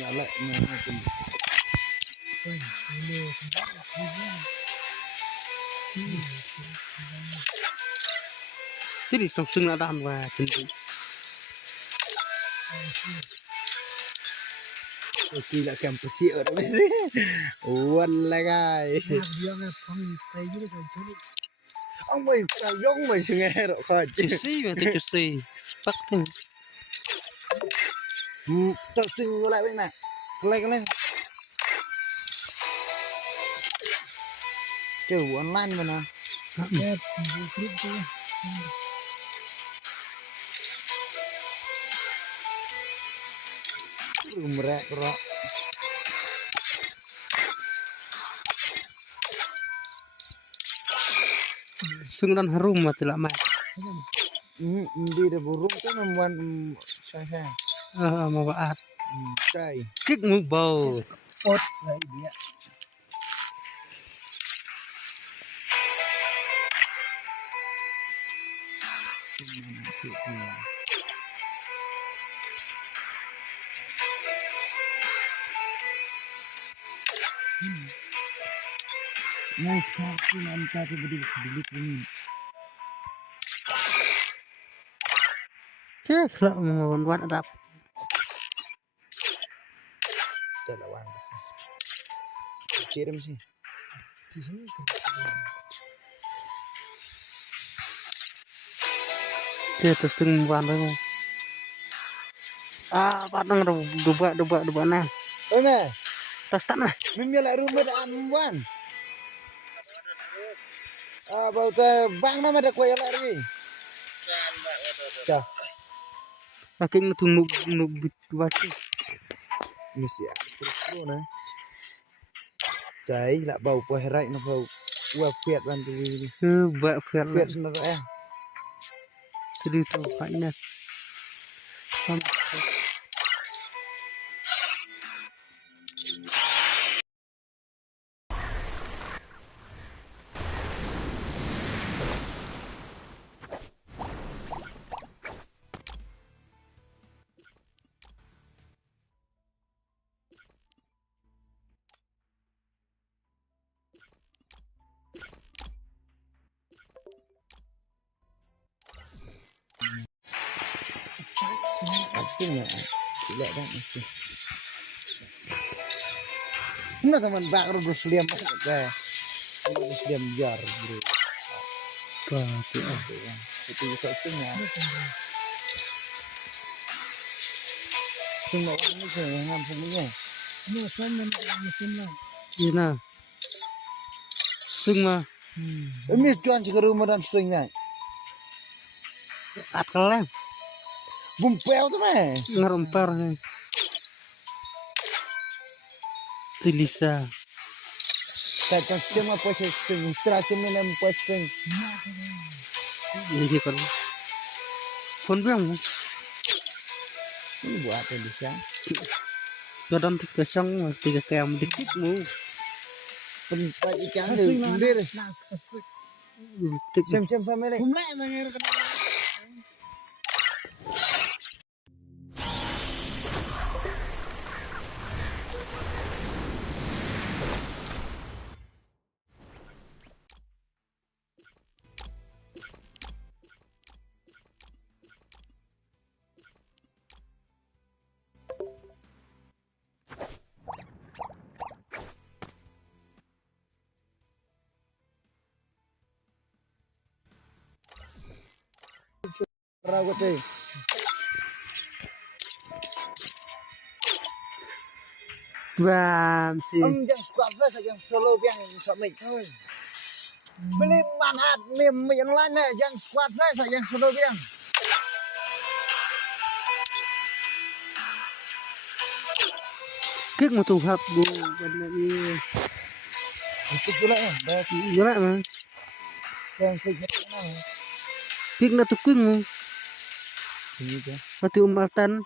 Nyala nyala tu. Quên. jadi langsung ada apa jadi Gila kampus sih orang mesti. Wallahi. Dia nggak pang stay juga saya cari. Ông mày sao giống mày sẽ nghe rồi phải chứ. cuci berarti cuci pakai Tao xin lại bên này. Cái này. Chơi online mà nó. Ya, grup tu. Merek rok. sundan harum mati lama Đi được burung tu membuat saya. mau baat Cai. kik mu bau Pot lại dia. Nah, satu nanti aku beli ini. cek lah mau buat adap Dah lawan. Kirim sih. Di sini. cek terus tumbuhan tu patang dua nah Oi meh, tas tak nah memilih rumah dah amuan. Bau ke bang nama dah kau yang lari. Cah, aking nutunggu batu mesti terus na. Cai lah bau po herai na bau. Wah piat bantu ini. buat Piat fiat sebenarnya. jadi tu kayaknya Asing ya. Tidak dah mesti. Mana teman bakar bro seliam apa? Bro seliam jar bro. tapi Itu bisa asing ya. Semua orang ni saya ngampung punya. Ini kan mesin lah. ina sing mah Ini tuan cik rumah dan swingnya. at kalem Bumpel tu meh. ngerempar Tilisa Kata semua pasti swing. Terasa minum pasti swing. jadi kan phone bilang Ini buat apa bisa? kadang 3 sang 3 kem dikit mu Tempat ikan tu lir. Nas kesek. Sem family. Kumlek mengir ke. Ragu cuy. Bam sih. Ông chẳng squat với sao chẳng solo biang sợ mình thôi. Beli manhat mim yang lain jangan squat với sao chẳng solo biang. Kik mau tuh hap bu benar ni. Itu pula ya. Gila mah. Yang segitu mah. Kik na tuh kung mo. Gitu. Pati umatan.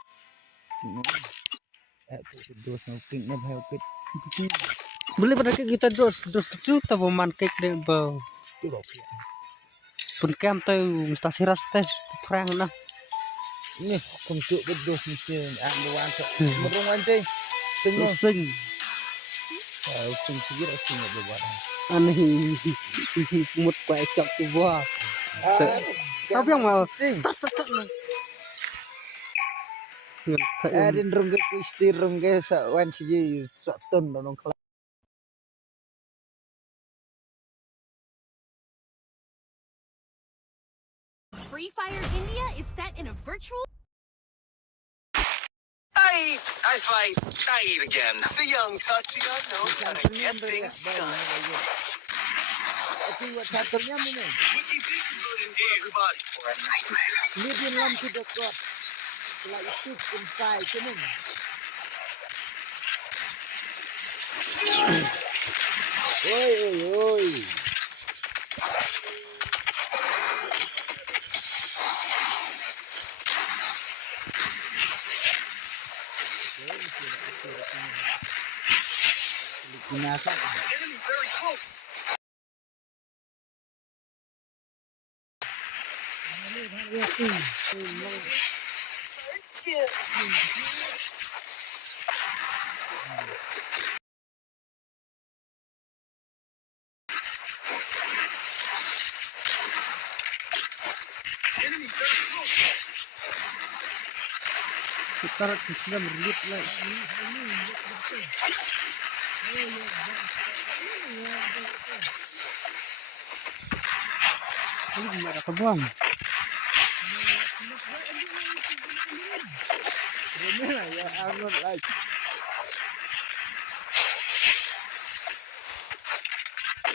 Itu dos smoking na bahaya pit. Beli pada kik kita dos tu tahu man kik deh bau. Itu loh. Pun kem tahu mustahil ras teh perang nah. Ini untuk dos mesin anduan. Merungan cuy. Semua. Sing. Sing sigit aku nggak buat. Aneh. Mut kuai cok tu buah. Tapi yang mau tak nah. Din rungge kuistir rungge sa wan siji sok ton nong kelas. Free Fire India is set in a virtual. I fight. I eat again. The young Tatsuya knows how to get things done. Tapi buat satunya mana? Wiki food is for everybody. For a nightmare. Medium lam to the top. Setelah itu kumpai cuman. Oi. Enemy very close. First two. Enemy very close. Kita sudah berlit lah. Ini gimana kebuang? Remeh ya Arnold like.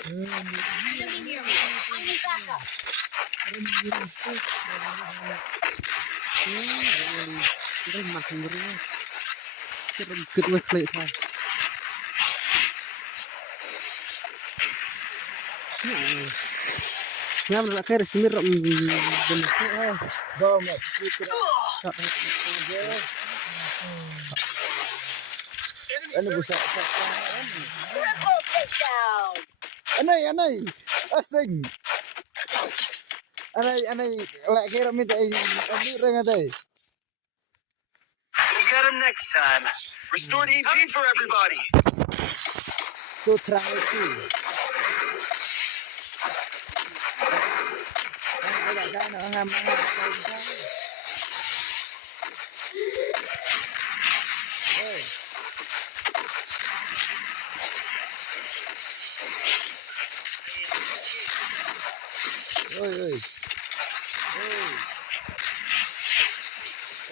Enemy near me. I need backup. Kita makin beruang. Kita ikut wes klik lah. Nga menurut akhir sini rom benar Bomet kita. Ano busa sa Triple takedown. Anay. Asing. Anay. Lek kira minta ini reng atay. We'll get him next time. Restored EP for everybody. So terang itu.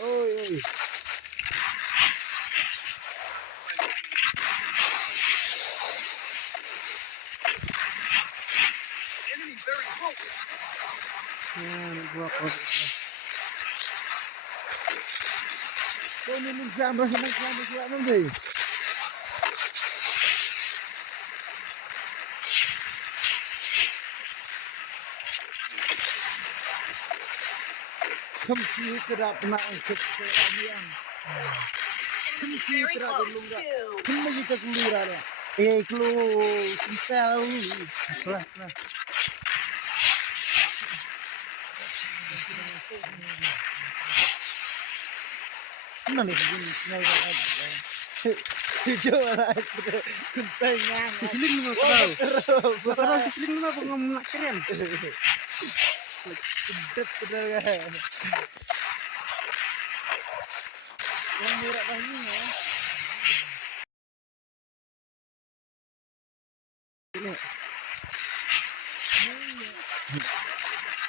Oi. Enemy very close. Gua kok. Kau ni minsan suka nanti. Kemsi kerap nak angkat ke amiang. Kemsi Very kerap close berlungga. too. Kemsi kita keluar ada. Kelu sel. Lah. Mana ni begini senai kan? Jual kuntengan. Sisling lu tahu. Kalau sisling lu apa ngomong nak keren. Kedet betul kan? Yang murah bahunya.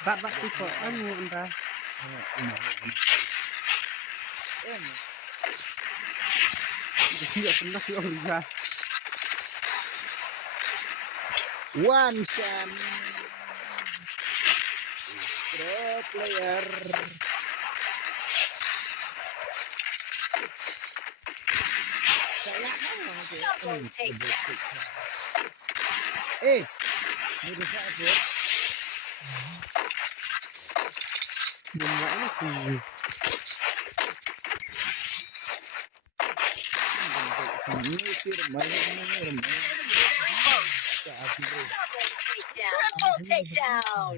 Bak tu kok anu entah. Tidak pernah sih orang lihat. One shot. Pro player. Double takedown. Ace. Ini sakit. Gimana sih? Ini firman. Triple takedown.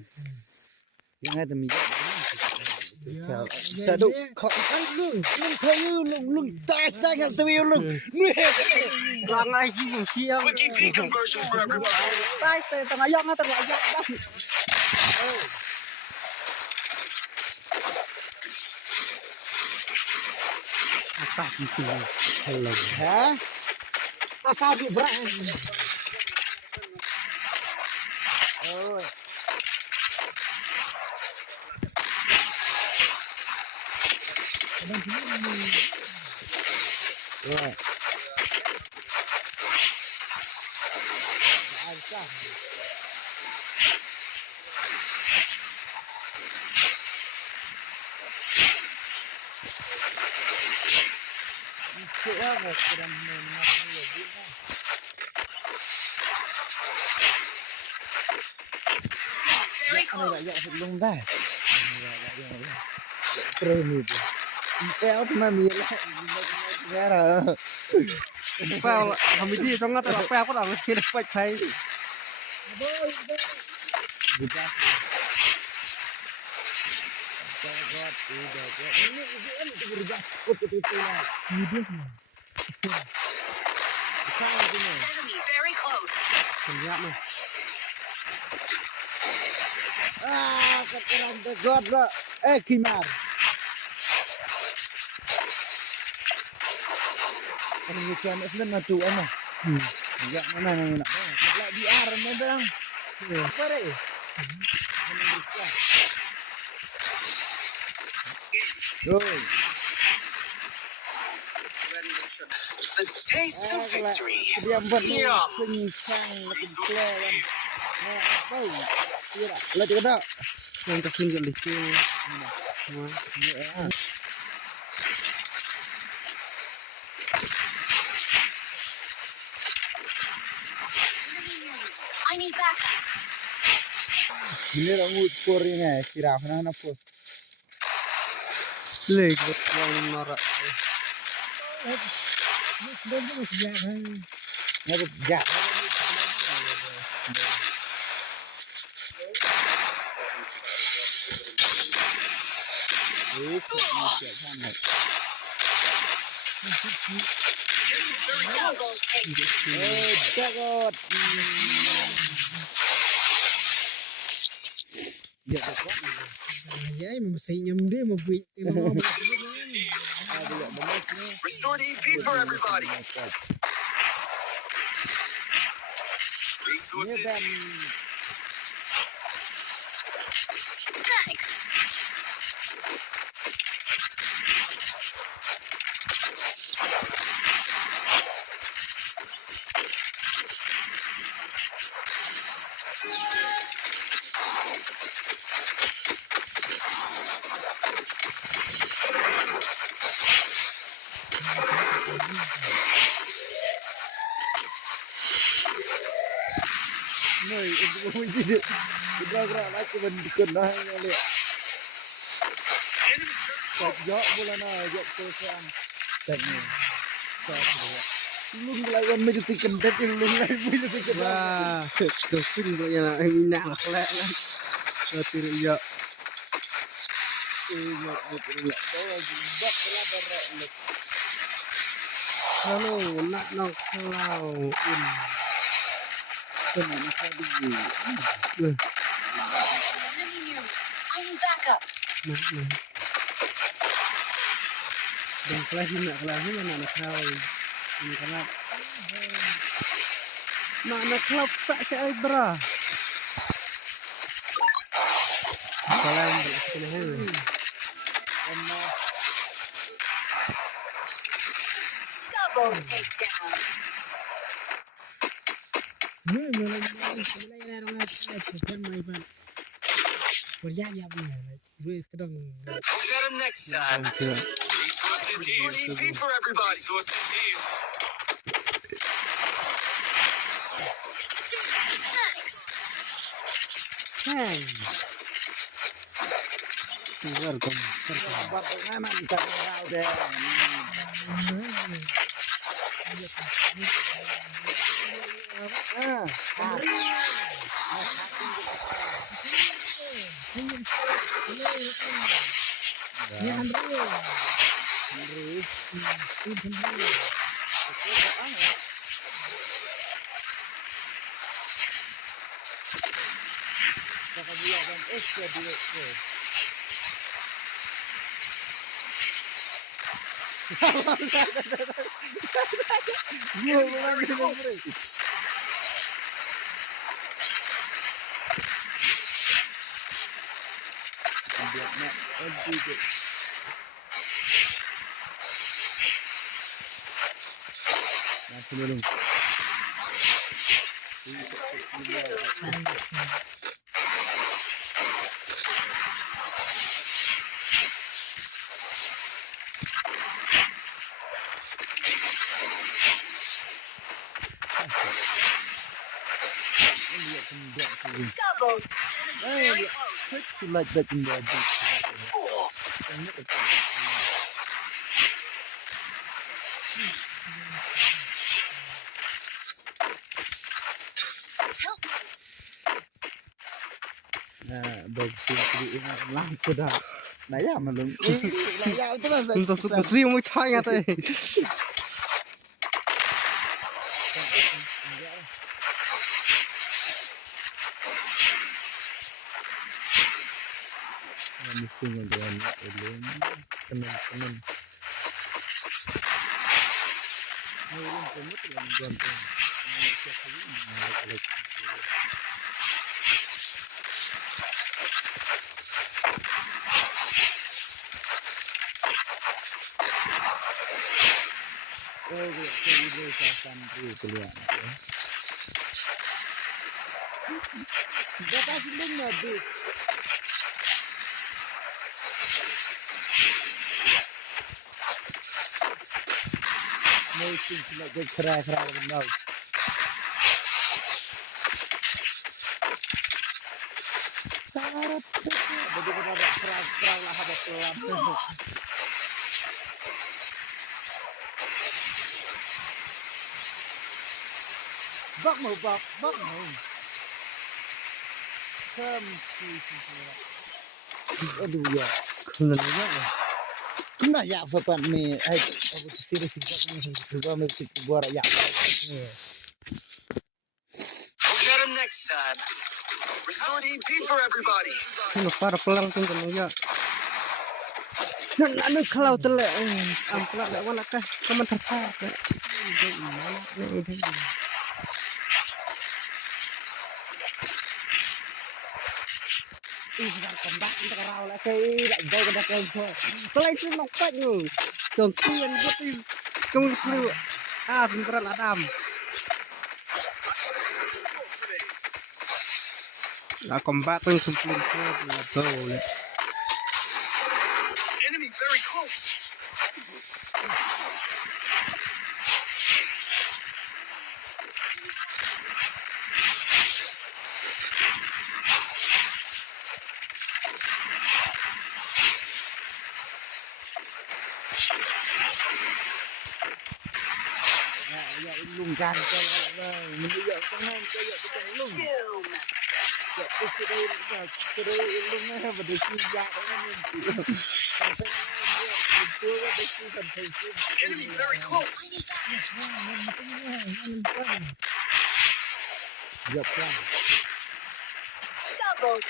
Yang ada minyak. Ya, Satu. ya, Kau kan lu kayu lu tas tangan tapi lu. Jangan sih siang. Quick EP commercial for everybody. Tai tengah yang tengah yang. Apa gitu? Hello. Hah? Apa di brand? Oh. Ya. Very close. Ya sebelum dah. Keren itu. Pel cuma mila. Merah. Pel, kami di tengah tengah pel aku tak mesti dapat saya. Enemy very close. Lihat nih. Ah, keren God lo. Kimar. Kan bukan sebenarnya tu ana. Enggak mana yang nak. Lah di ar memang. Pare. Oi. The taste of victory. Dia buat Yum. penyisang lepas tahu. Tidak. Lah tidak tak. Yang tersunjuk licin. I need backup. Ini rambut purnya sirah mana pun. Lekut yang norak. bagus ya kan. Ngabut jak. Double takedown. Jagot. Ya kuat. Ya mesti nyamde mau buat Restored EP for everybody. Resources. Thanks. Noi, untuk menjadi gerak lagi mendikun dah yang lihat. Jok bulan jok kosong. Tanya. Lung lawan menjadi kendak lung lawan menjadi kendak. Wah, kesin kok ya minyak lek lah. Berarti ya. Ingat betul. Bawa jubak kelapa rek. Halo, nak nong kalau Tenang saja. Enemy near me. I need backup. nah. Dan kelasnya mana nak kau? Ini karena mana klub tak saya bra. Salam berkena. Double takedown. mulai orang kan mai ban kerja ya punya duit kedong We'll get him next time. Resources here. EP for everybody. Resources here. Thanks. Welcome. ya Andre Double. Very close. Like that in the lampu dah. Nah ya malum. Ya itu lah. Untuk sering mau tanya teh. Mestinya dengan ulun teman-teman. Ulun kamu telah gantung. Bapak sendiri nggak mesti cuma kera-kera benda. Begitu ada kerang lah ada kelam. Bak mau. Aduh ya. Kena ya fapan me ai aku sini juga mesti buat ya. We'll get him next time. Restore EP for everybody. Kalau para pelang tu kan ya. Nak kalau telak ampela nak wala kah kaman terpakai. Kembang untuk rau lah kay lại dây cái đặc thôi tôi lấy nó quậy rồi trường tiên rất là công sự beneran Adam là combat yang complete là betul Enemy very close. Lùng can cho mình bây giờ không nên cho giờ cái lùng Doom. cái đây lùng này mà được chi ra đó nên Enemy very close. dập ra Double.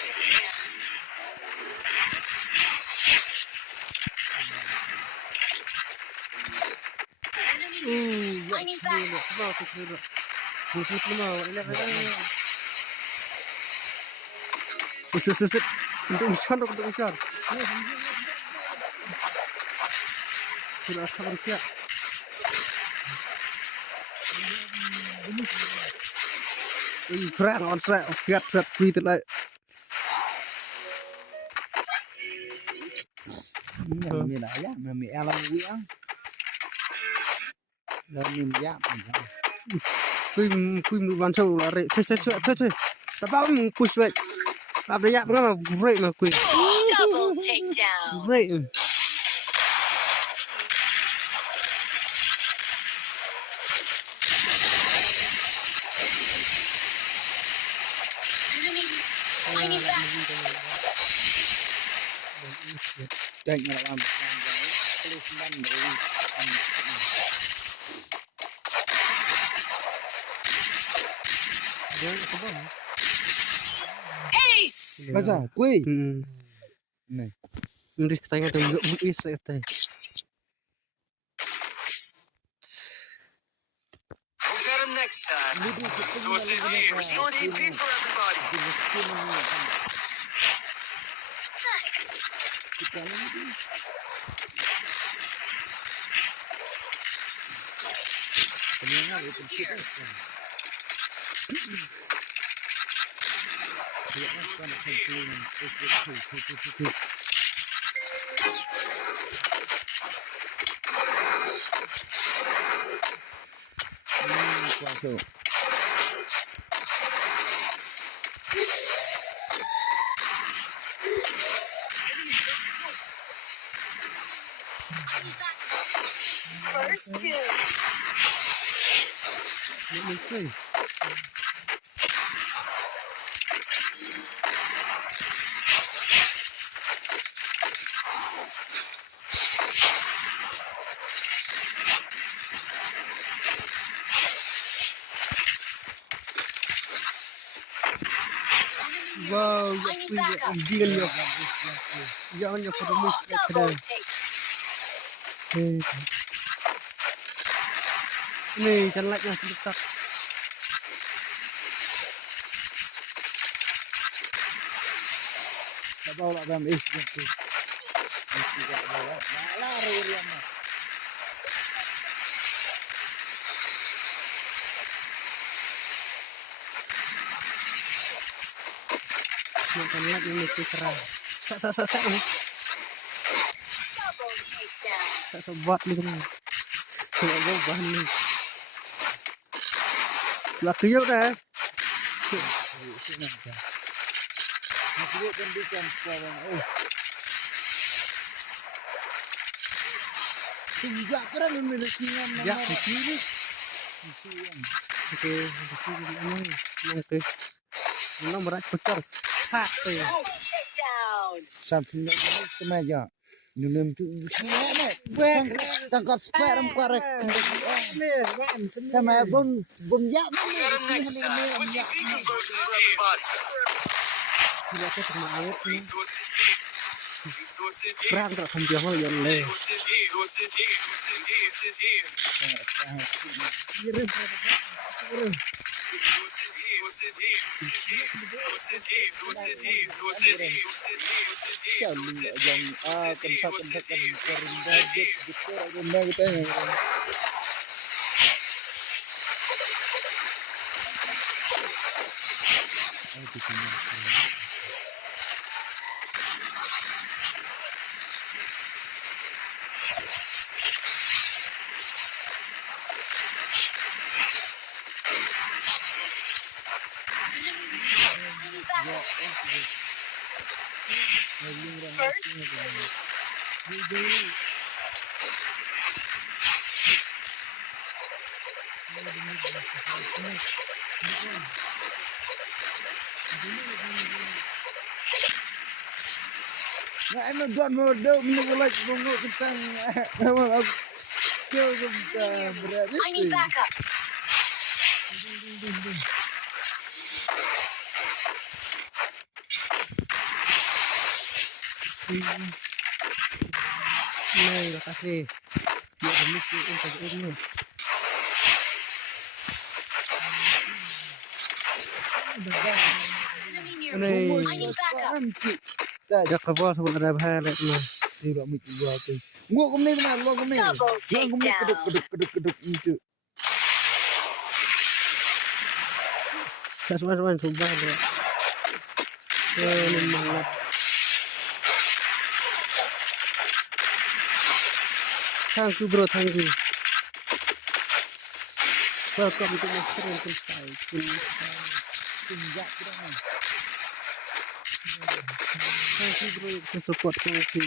I need back. untuk usaha sudah sabar siap Perang on set, fiat kui terlalu. Mình đã dám mà mẹ làm gì á là mình dám Kui ban sâu là rệ, thôi. Sao bao mình push vậy? Làm đấy mà rệ mà kui. Double takedown. Rệ. I need back. Chạy mà làm cái ban đấy Ace. bây giờ quỳ Này. Ini katanya ada nggak buis saya teh. We'll get him next time. Sources here. Restored EP for everybody. qua số First two. Let me see. Wow, dia ni jangan yang pada mus Double take. Ni jangan like yang sebentar. bao lại làm ít được lari riam Makan lagi ni serang. Sa Double takedown. buat ni kan. Kalau gua bahan ni. Laki yo dah. Masih kendikan sekarang. Oh. Tidak keren memiliki nama. Ya, begini. Oke, oke. Belum berat pecah. Hak tu. Takedown. Sampai nak kemeja. Nyulim tu semua tangkap sperm korek. Sama bom yak. We'll get him next time. With EP resources everybody. Tidak saya terima awet ni. Resources here. Perang tak kampiah ho yang le. Resources here. Resources here. Resources here. Nah, emang buat modal menolak bongok tentang emang aku kau berat. I need backup. Nei, kasih. Dia demi tu untuk ini. Nei, I need backup. dah kerbau sebab ada bahaya lek mah. Tidak mikir buat tu. Ngok kau ni mana? Ngok kau ni. Double Ngok kau ni takedown. keduk itu. Saswan subah bro. Semangat. Thank you bro, thank you. Welcome to my channel. Thank you bro for support. Thank you.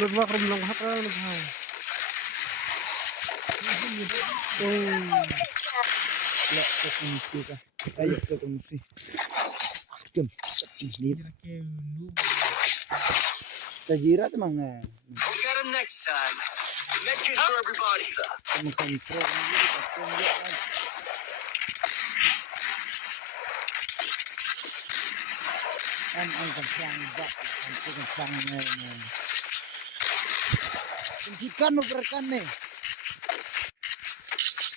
Lebih rum lang hatra lebih. La ke kongsi ka. Ayo ke kongsi. Kem. Ini tajira tu mana? We got him next time. Medkit for everybody. Makan pro ini ang kampang bak, ang kampang Ikan no berkan nih.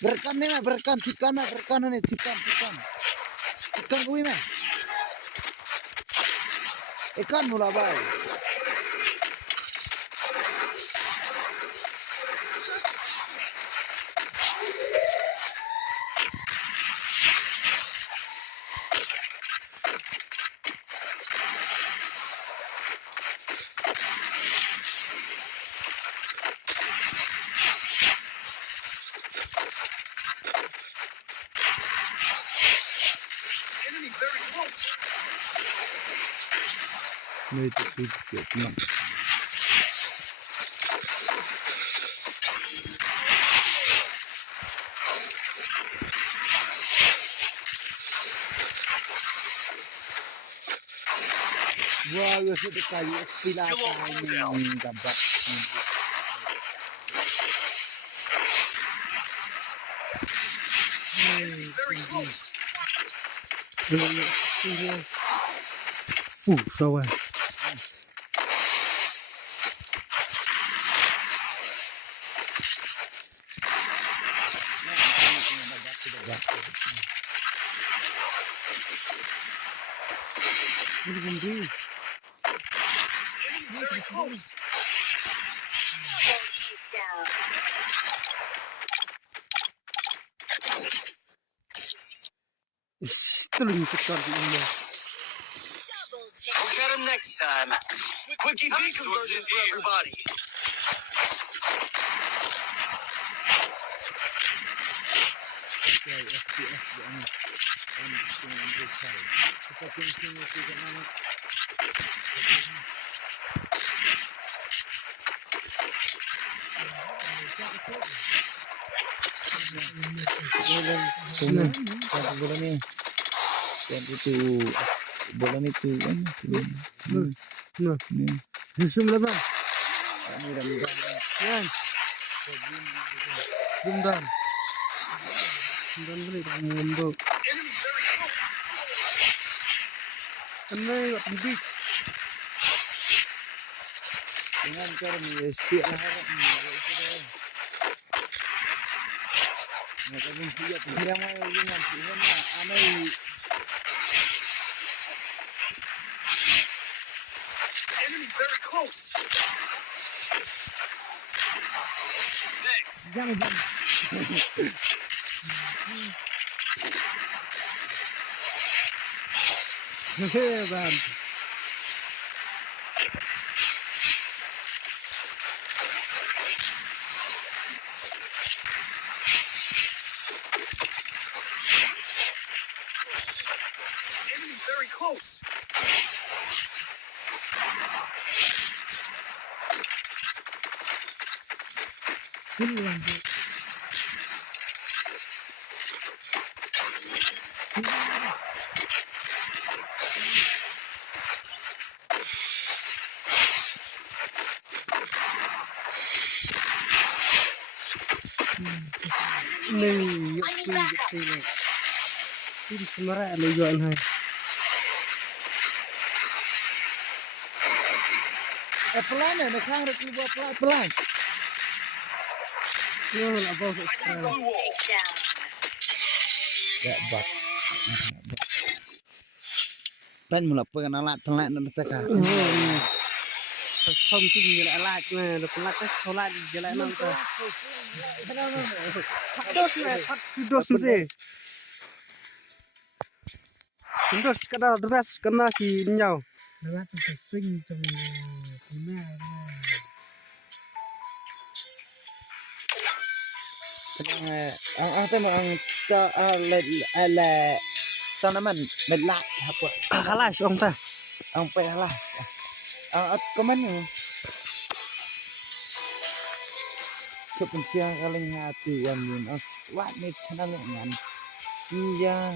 Berkan nih mah, berkan nih, ikan. Ikan gue mah. Ikan mula bay. Enemy very close. Nih itu tenang. Wah, itu kayu pilatan gambar. Enemy very close. Sawan. Enemy very close. Tulung sektor di ini. We got him next time. Quickie V conversions for everybody. Bola nih. Dan itu bola itu kan. Nah, Nih. Yusum lah bang. Ini dah Yan. Bundan. Bundan beli mundo. Enemy very close. Kenai wak bidik. dengan cara mengisi harap Nakabing siya kaya mo yung siya na anay Enemy very close. Thanks. Jangan. Hebat. Enemy very close. Nih, yuk sini. Ini sebenarnya ada jualan hai. pelan ya nak hang rek buat pelan Yo, apa Blue wall. ya bak pen mula pengen alat pelak nanti ka không chinh jelek alat mah lo pelat solat jelek nang ta dos mesti dos kada dras kena ki nyau Lewat untuk swing trong primär. ang tama ang ta ala tanaman medlak apa kalah ong ta ang pe lah ang at kaman sepun siang kaling hati yang min as wat ni kana ngan ya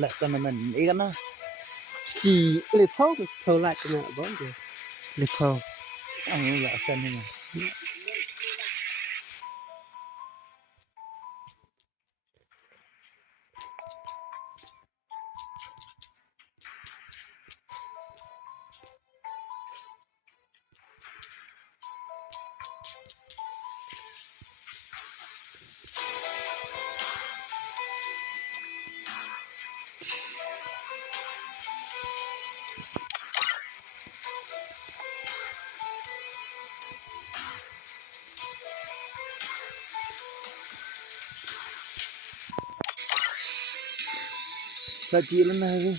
la tanaman ikan na chỉ le phau ke solat kena bon je le phau ang la san ni Kecil lah itu.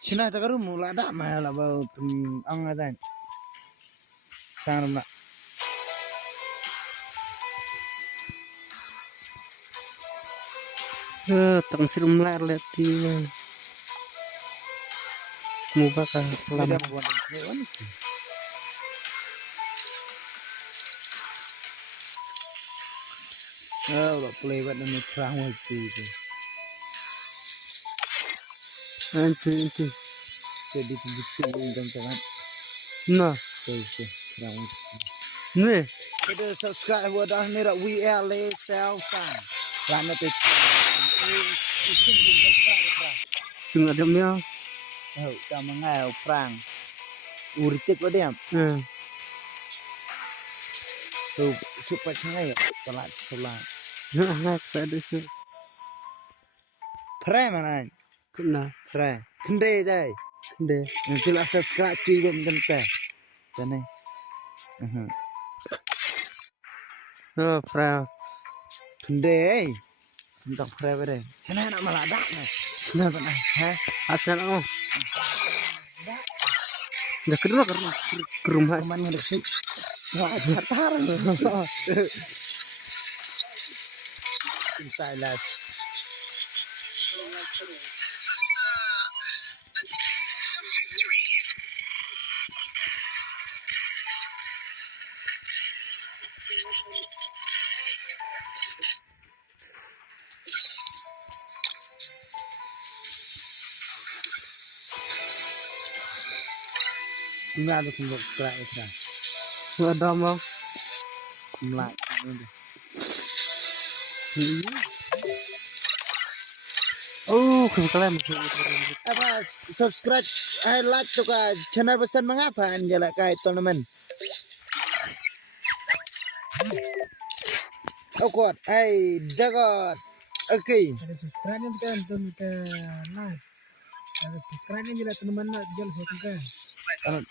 Sina tak karu mula dak mah lah bau ang adan. Sekarang nak. tang sirum lar leti mu bakal lama Tidak buat hewan. Udah play buat nama perang itu. itu Jadi betul teman-teman. nah Tuh perang. ne Kita subscribe buat dah ni rak WLA Selsan. Lana tu. sung ada mia Oh, sama ngau perang. Uricek buat dia. Tuh cepat sangat ya. Telat. nah ada se Perang mana? kena Perang. Kendai dah. de Nanti lah subscribe cuy buat tentang. Jangan. pra Kendai. Tentang perang pada. Sana nak malah dak ni. Kenapa nak? Ha? asal oh dah kedua ke rumah Kemana nak sih? Wah, tar. Inside life. Ini ada kumpul kerak itu. ada mau Melak. oh kebetulan Apa subscribe, like tu ka channel pesan mengapa anjala kai teman-teman. Oh kuat, jagat. Okey. Ada subscribe ni kan tu kita live. Ada subscribe ni jelas teman nak jual hotel kan.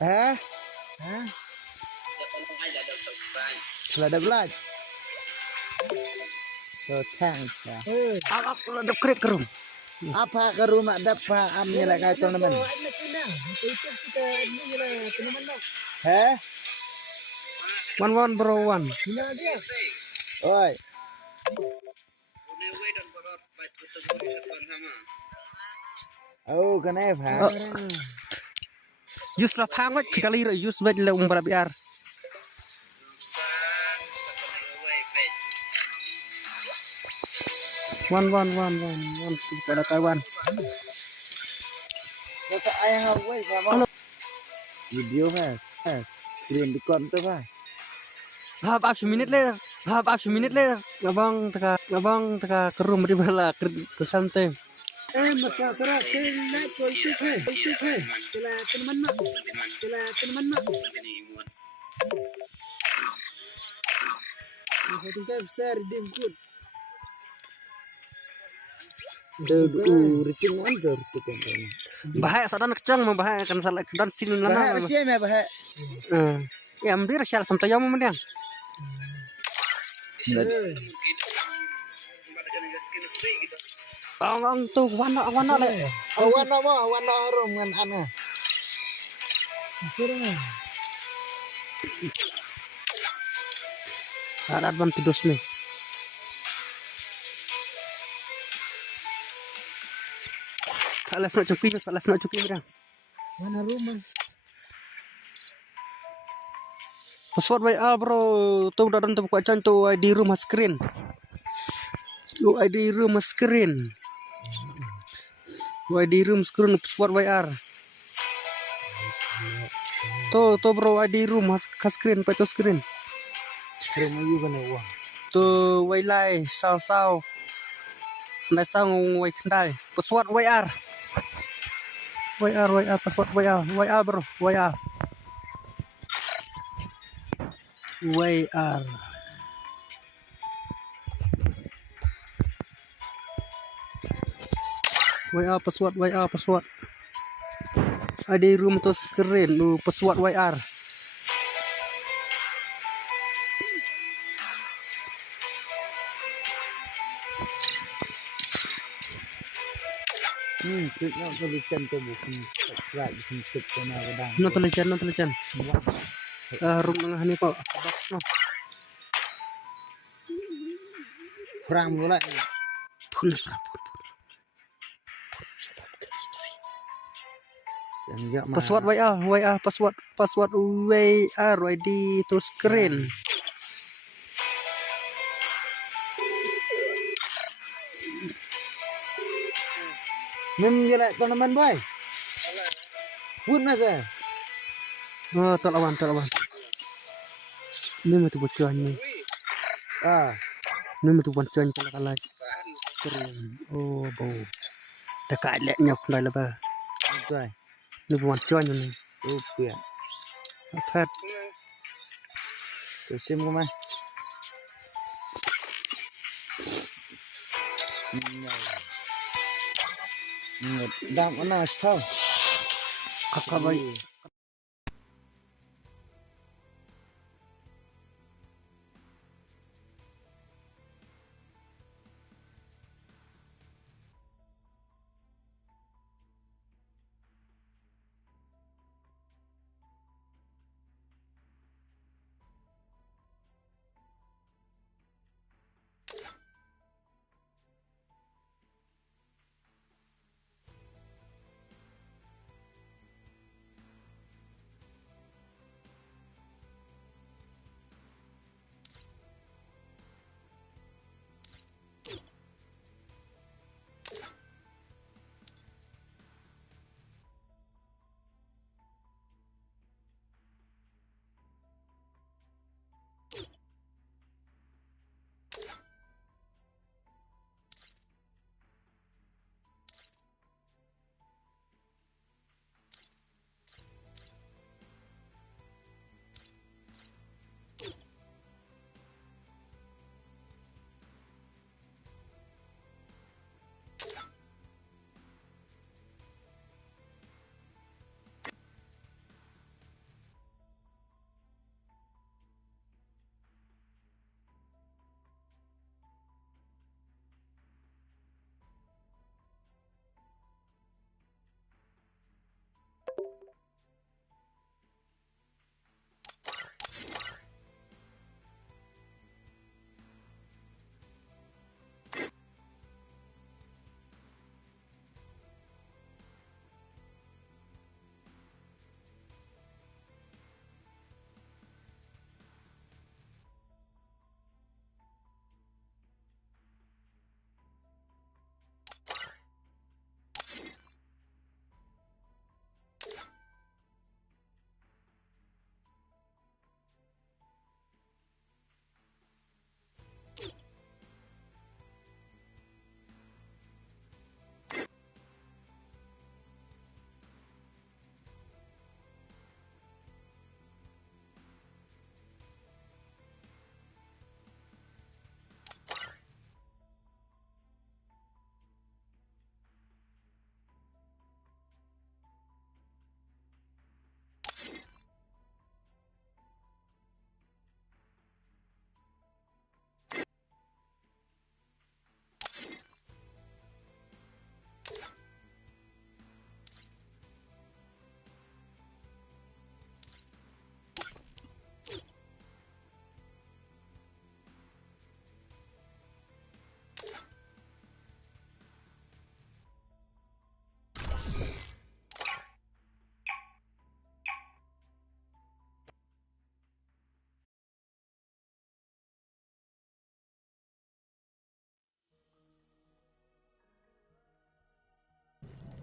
Ha? Ha? Sudah ada like. So thanks ya. aku ada krek kerum Apa ke rumah dapat amnya kai teman-teman. Ada kena. Itu kita ni jelas teman nak. Ha? one bro one Kena dia. Oi. Oh, kenapa? jus lah phang wet sekali jus wet le biar one kita ada kawan Masa ayah away sama. Video mas. Screen record tu pak. hab 10 minit le abang teka kerum di bala ke santai Masa serat naik kau itu kan. Jelas teman nak. Satu kan besar dia ikut. Riting under tu kan. Bahaya sadan kecang mah bahaya kan salah dan sini lama. Bahaya Rusia mah bahaya. Ya ambil syal sampai yang mana Ang tuh warna le. Warna harum kan ana. Kurang. Ada ban tidos nih. Kalau nak cukup dah. Mana rumah? Password WA bro, tuh udah tentu buka cantu ID room screen. ID room screen. ID room screen password WA. Tuh bro ID room screen, pakai screen. Rumah you kan uang. Tuh wailai sao. Nai sang wai kendai. Password WA. Password WA bro, WA. Password. Ada room to screen, lu password WR. Kita tulisan tu bukan right untuk kena kadang. No tulisan. Room tengah ni kok. No. Kurang mula. Pun. Password WA, password WR ID to screen. Mem jelek tournament boy. Pun aja. Oh, tolawan. Ini mah tu bocor ni. Ini mah tu bocor kalau screen. Oh, bau. Dekat leknya kena lepas. Boy. Ini bocor ni. Rupiah. Pet. Tu sim kau mah. Dah mana sekarang? Kakak baik.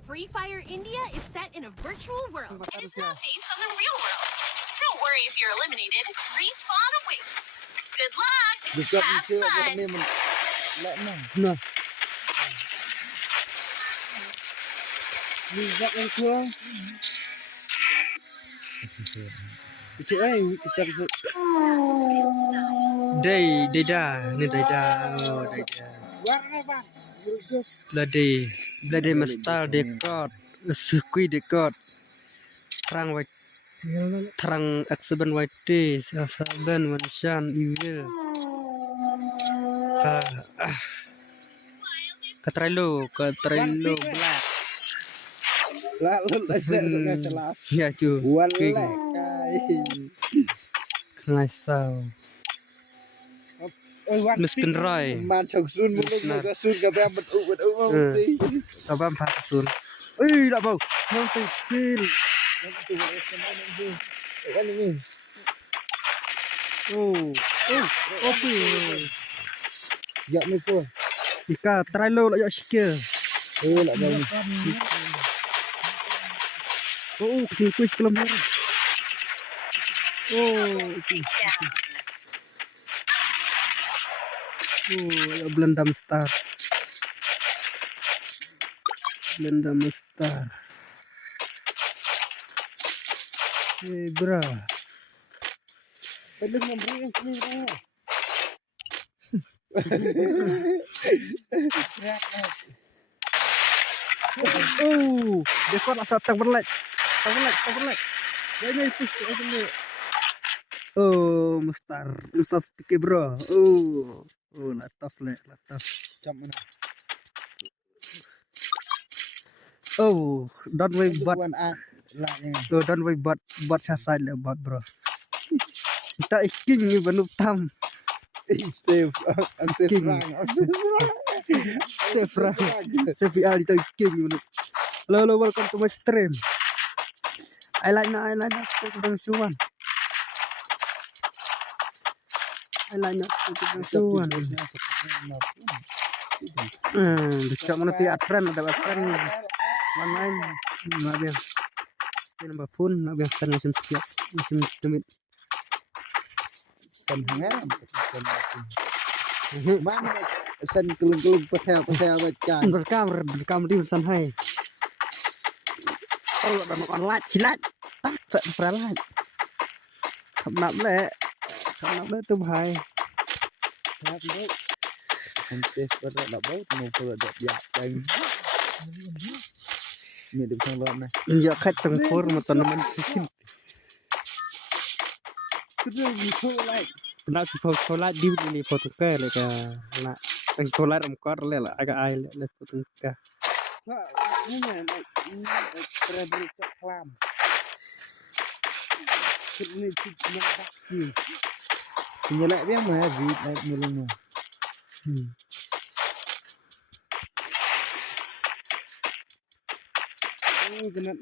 Free Fire India is set in a virtual world. It is not based on the real world. Don't worry if you're eliminated. Respawn awaits. Good luck. Dekat Have Malaysia fun. ni lak nah. Nah. Lihat yang kurang. Itu kita Deda, ni Deda. Oh, Deda. Warna bang. Bloody Master Dekot, Sukui Dekot. Terang X7 YT, Saban Wanshan Evil. Katrelo Black. Lalu saya salah. Ya cu. Walek kai. Ngasau. Miss Penroy. Man chok sun mulu juga sun ka ba betu mesti. Sabam Pasun. Ih, dak bau. Nanti kecil. Kan ini. Oke. Ya ni pun. Ika trailer lah sikit. Lak bau ni. Kecil kuis kelam. Belendam star. Bro. Belum memberi yang sini bang. Dekor asal tang berlek. Ini push ini. Mustar pikir bro. Lataf. Jam mana? Don't wait but. Don't wait but sasai le but bro. Kita iking ni benup tam. Save kita iking benup. Hello, welcome to my stream. I like na bang suwan. Dekat mana tu friend ada friend ni. Online nak biar. Nombor phone nak biar friend macam sekian. Macam tumit. Sen hang. Mana sen kelung petel baca. Rekam di san hai. Kalau ada online silat. Tak seperti Không nắm lệ tu bài. Anh sẽ có đợt bớt một đợt dạo đây. Mình được thằng lợn này. Giờ khách từng phút mà tao nó mình xin. Nào thì phô lại đi đi phô thực kê lại cả là từng phô lại làm quát lại là ai lại phô thực kê. Ini này terlalu ceklam. Ini cuma bakti. Nyelak dia mah vid naik mulung. Kena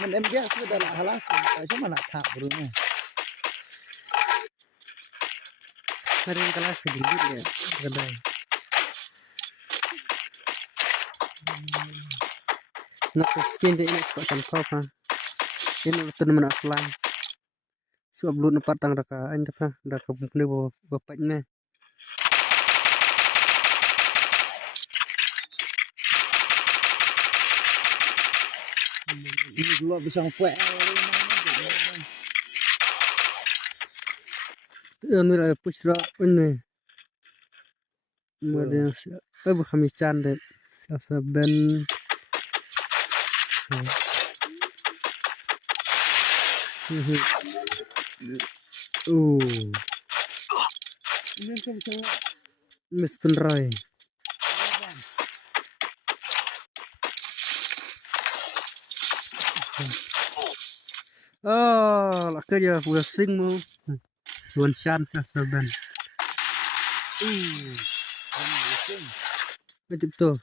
men em biasa sudah lah halas, cuma nak tak berumah. Hari kelas sedikit ya, kedai. Nak change ini kekuatan kau kan. Ini betul mana offline. Suap belum dapat tang raka anda apa dah kebun bapak ni. Ini dua bisa kuat. Ini lah pusra ini. Kemudian apa kami candek. Saben. Ini macam Miss Penroy. Lah kerja pusing mu. Luan shan saben. Macam tu.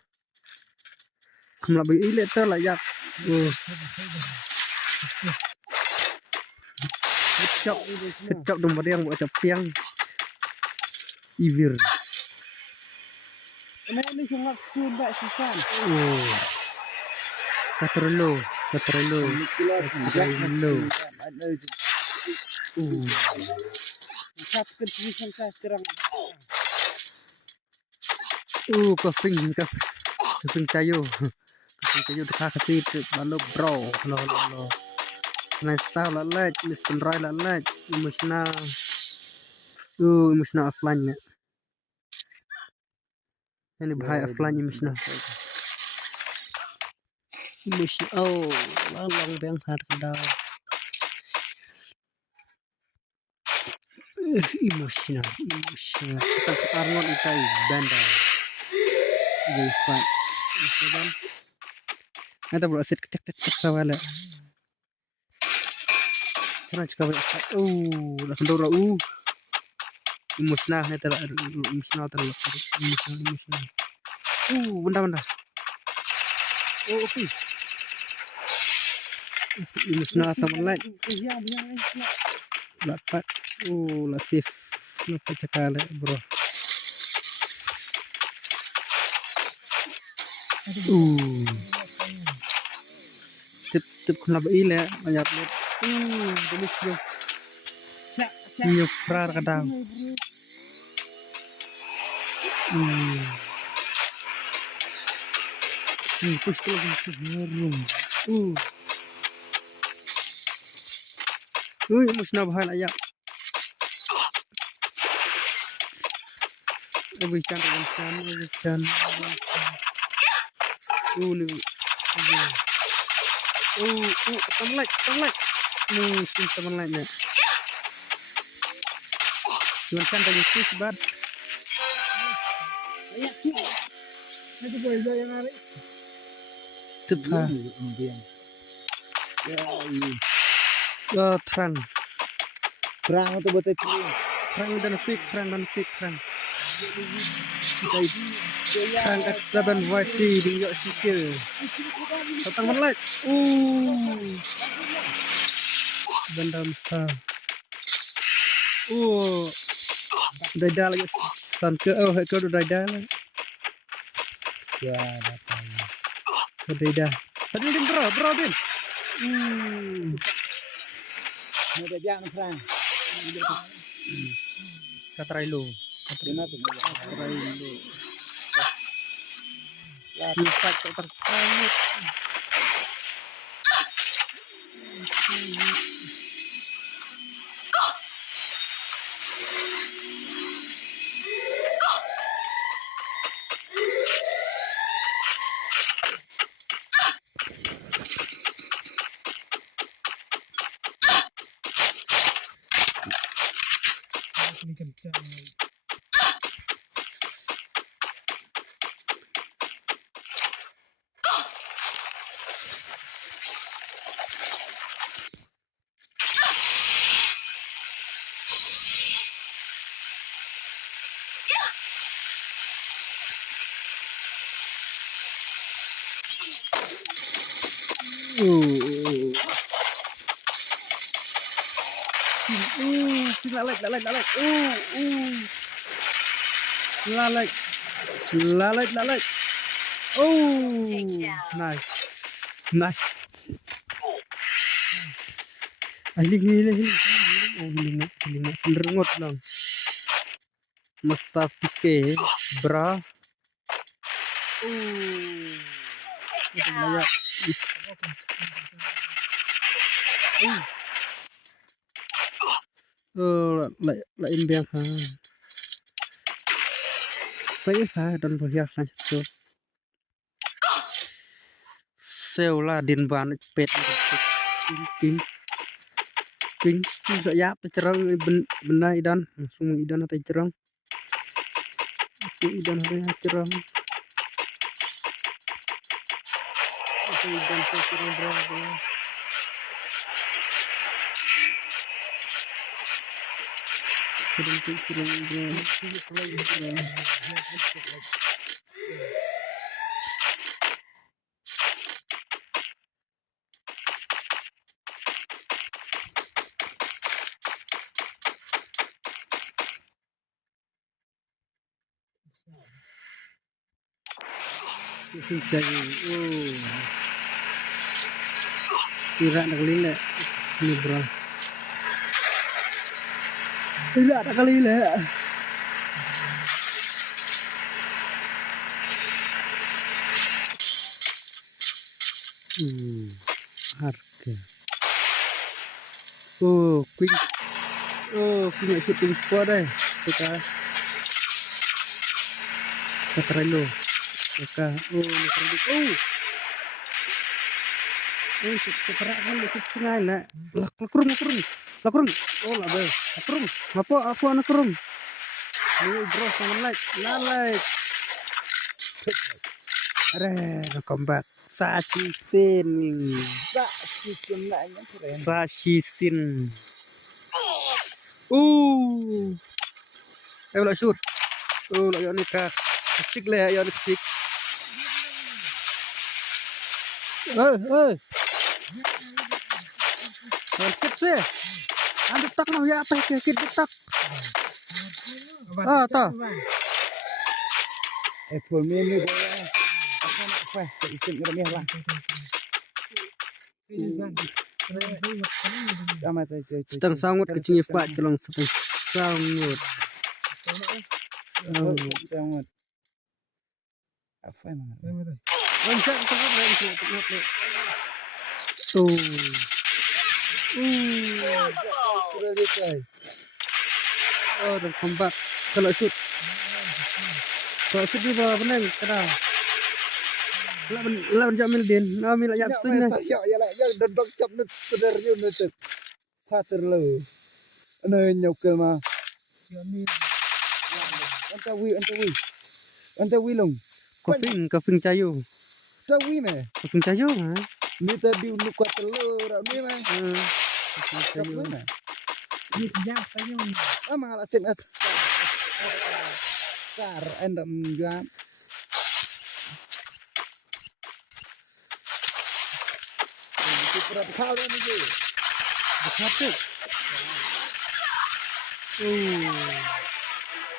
Kamu lebih ilet tu lah yak. Kecap nombor yang buat capiang. Ivir. Ini sangat sudah susah. Katrolo. Nicolas Katrolo. ada Kapkan tulisan saya terang. Kafing tayo. Kafing tayo takakasit balo bro. Halo. Nesta lalat, Mr. Rai lalat. Emotional offline. Ini bahaya offline emotional. Lalang bang har daw. Emotional. Kita arngon itai banda. Gifat. Ada bro asit tek sawala. Sana cakap lah kendora emotional ni emotional terlalu emotional. Benda. Okey. Emotional teman lain. Dapat. Lah safe. Nak cakap bro. Tip kenapa ile banyak lihat. Demis yo prar kadang. Push to room. Musnah bahal ayak. Wican. Ni. Teman lainnya. Jualan tadi sebat. Nanti boy yang narik. Tepat. Terang. perang tu betul Terang dan pik. Terang kat saban wati di yok sikil. Datang melek. Benda mustah. Daida lagi san ke ke daida lah. ya datang Ke daida. Tadi din bro din. ni dah jangan perang Katrailo. kenapa Katrailo. Sifat terang. Ini kencang. Lalat. Lalat. Take down. Nice. Hiling. Hiling. Rengot lang. Masta pike. Bra. Itu layak. Lain biang ha. Baik ha dan berhias lanjut. Seolah din ban pet ping saya pecerang benda idan langsung idan atau cerang idan ada cerang idan cerang berapa Tidak ada kelile. Ini bro. Tidak ada kelile. Harga. Oh, Queen. Oh, punya shooting squad deh. Kita Trello. Kita ini kredit. Sekarang kan lebih setengah lah. Lakurum. Oh, lah be. Lakurum. Apa anak kurum? Ini bro, sama like. Welcome back. Sashisin. Tak sebenarnya keren. Sashisin. Ayo lah sur. Lah yon nikah. Asik lah yon asik. Sakit sih. Anda tak noh ya apa sakit tak. Tak. Full menu boleh. Apa nak fah? Isin kerana lah. Amat aja. Sedang sangut kecilnya Pak Kelong sedang sangut. Sangat. Apa emang? Bisa sangat lagi. Dan kompak. Kalau shoot di bawah benar kena. Lawan Jamil Din, Namil ayam sini. Ya lah, ya dodok cap net pedar yun net. Fater lo. Ano nyokel mah. Anta wi long. Kafing cayu. Tawi meh. Kafing cayu ha. Ni tadi unu kuat telur, ni mah. Kafing cayu. Ini sejak tanya. Malah sen as. Kar endam juga. Berat kali ni je. Betul.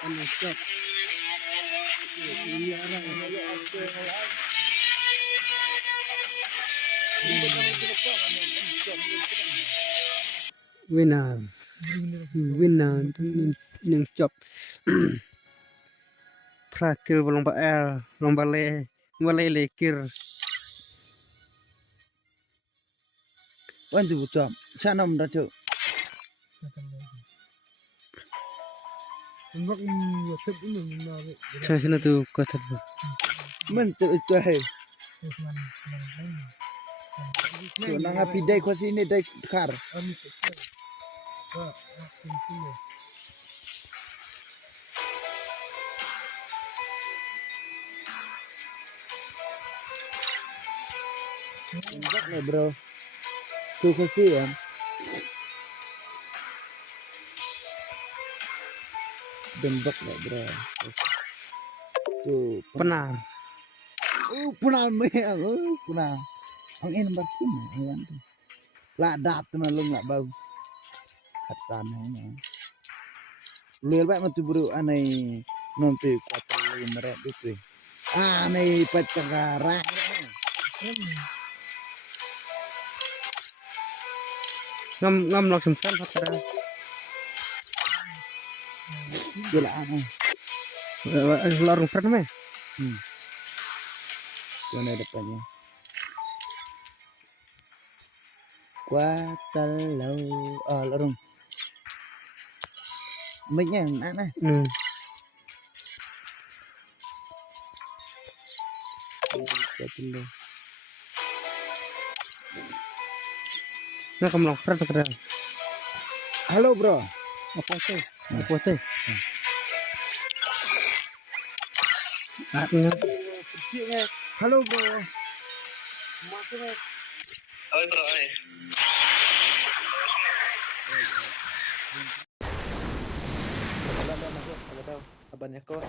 Anjak. Ini arah winner yang chop prakir lomba L lomba lekir Wan tu buat. Sanam dah cok. saya tu kata Mentu itu hai. So nang api dai ko sini dai kar. Enggak nih bro. Tuh kasihan. Bembek nih bro. Tuh benar punal meang. Punal. Ang ini nomor pun ya. Lah dat teman lu nggak bau. Kat sana ya. Lu baik matu bro anai nanti kuat lu meret itu. Anai pacaran. ngam langsung san kata Gila aneh. larung friend meh Mana depannya? Kuat lu. Oh lorong. Mic-nya mana? nah kamu langsung friend kata Halo bro. apa teh Halo bro. Oi bro, oi. Abangnya kok.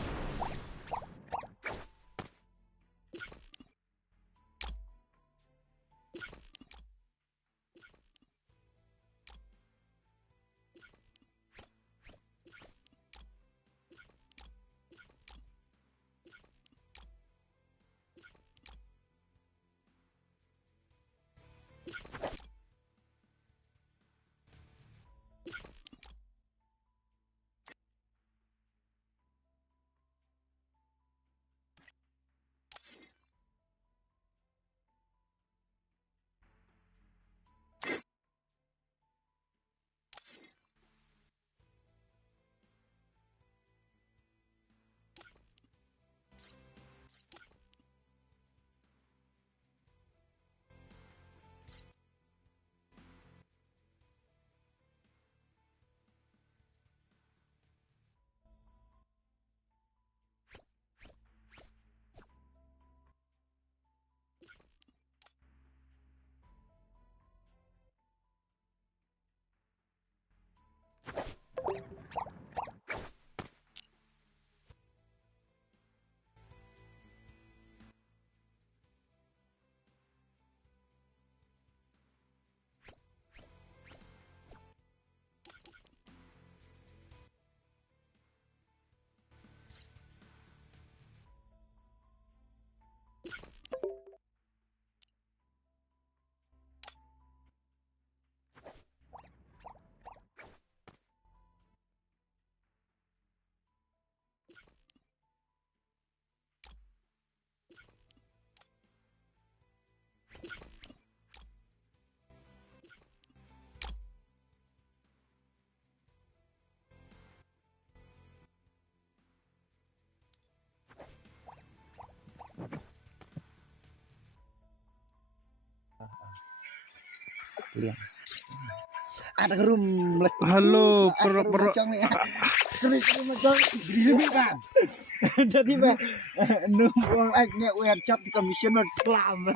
Lihat. Ada room Halo, perok. macam ni. Kering macam gini kan. Jadi mah numpang agnya we chat di commissioner klam.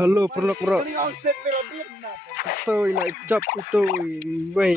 Halo, perok. Tôi lại chọc tôi. Vậy.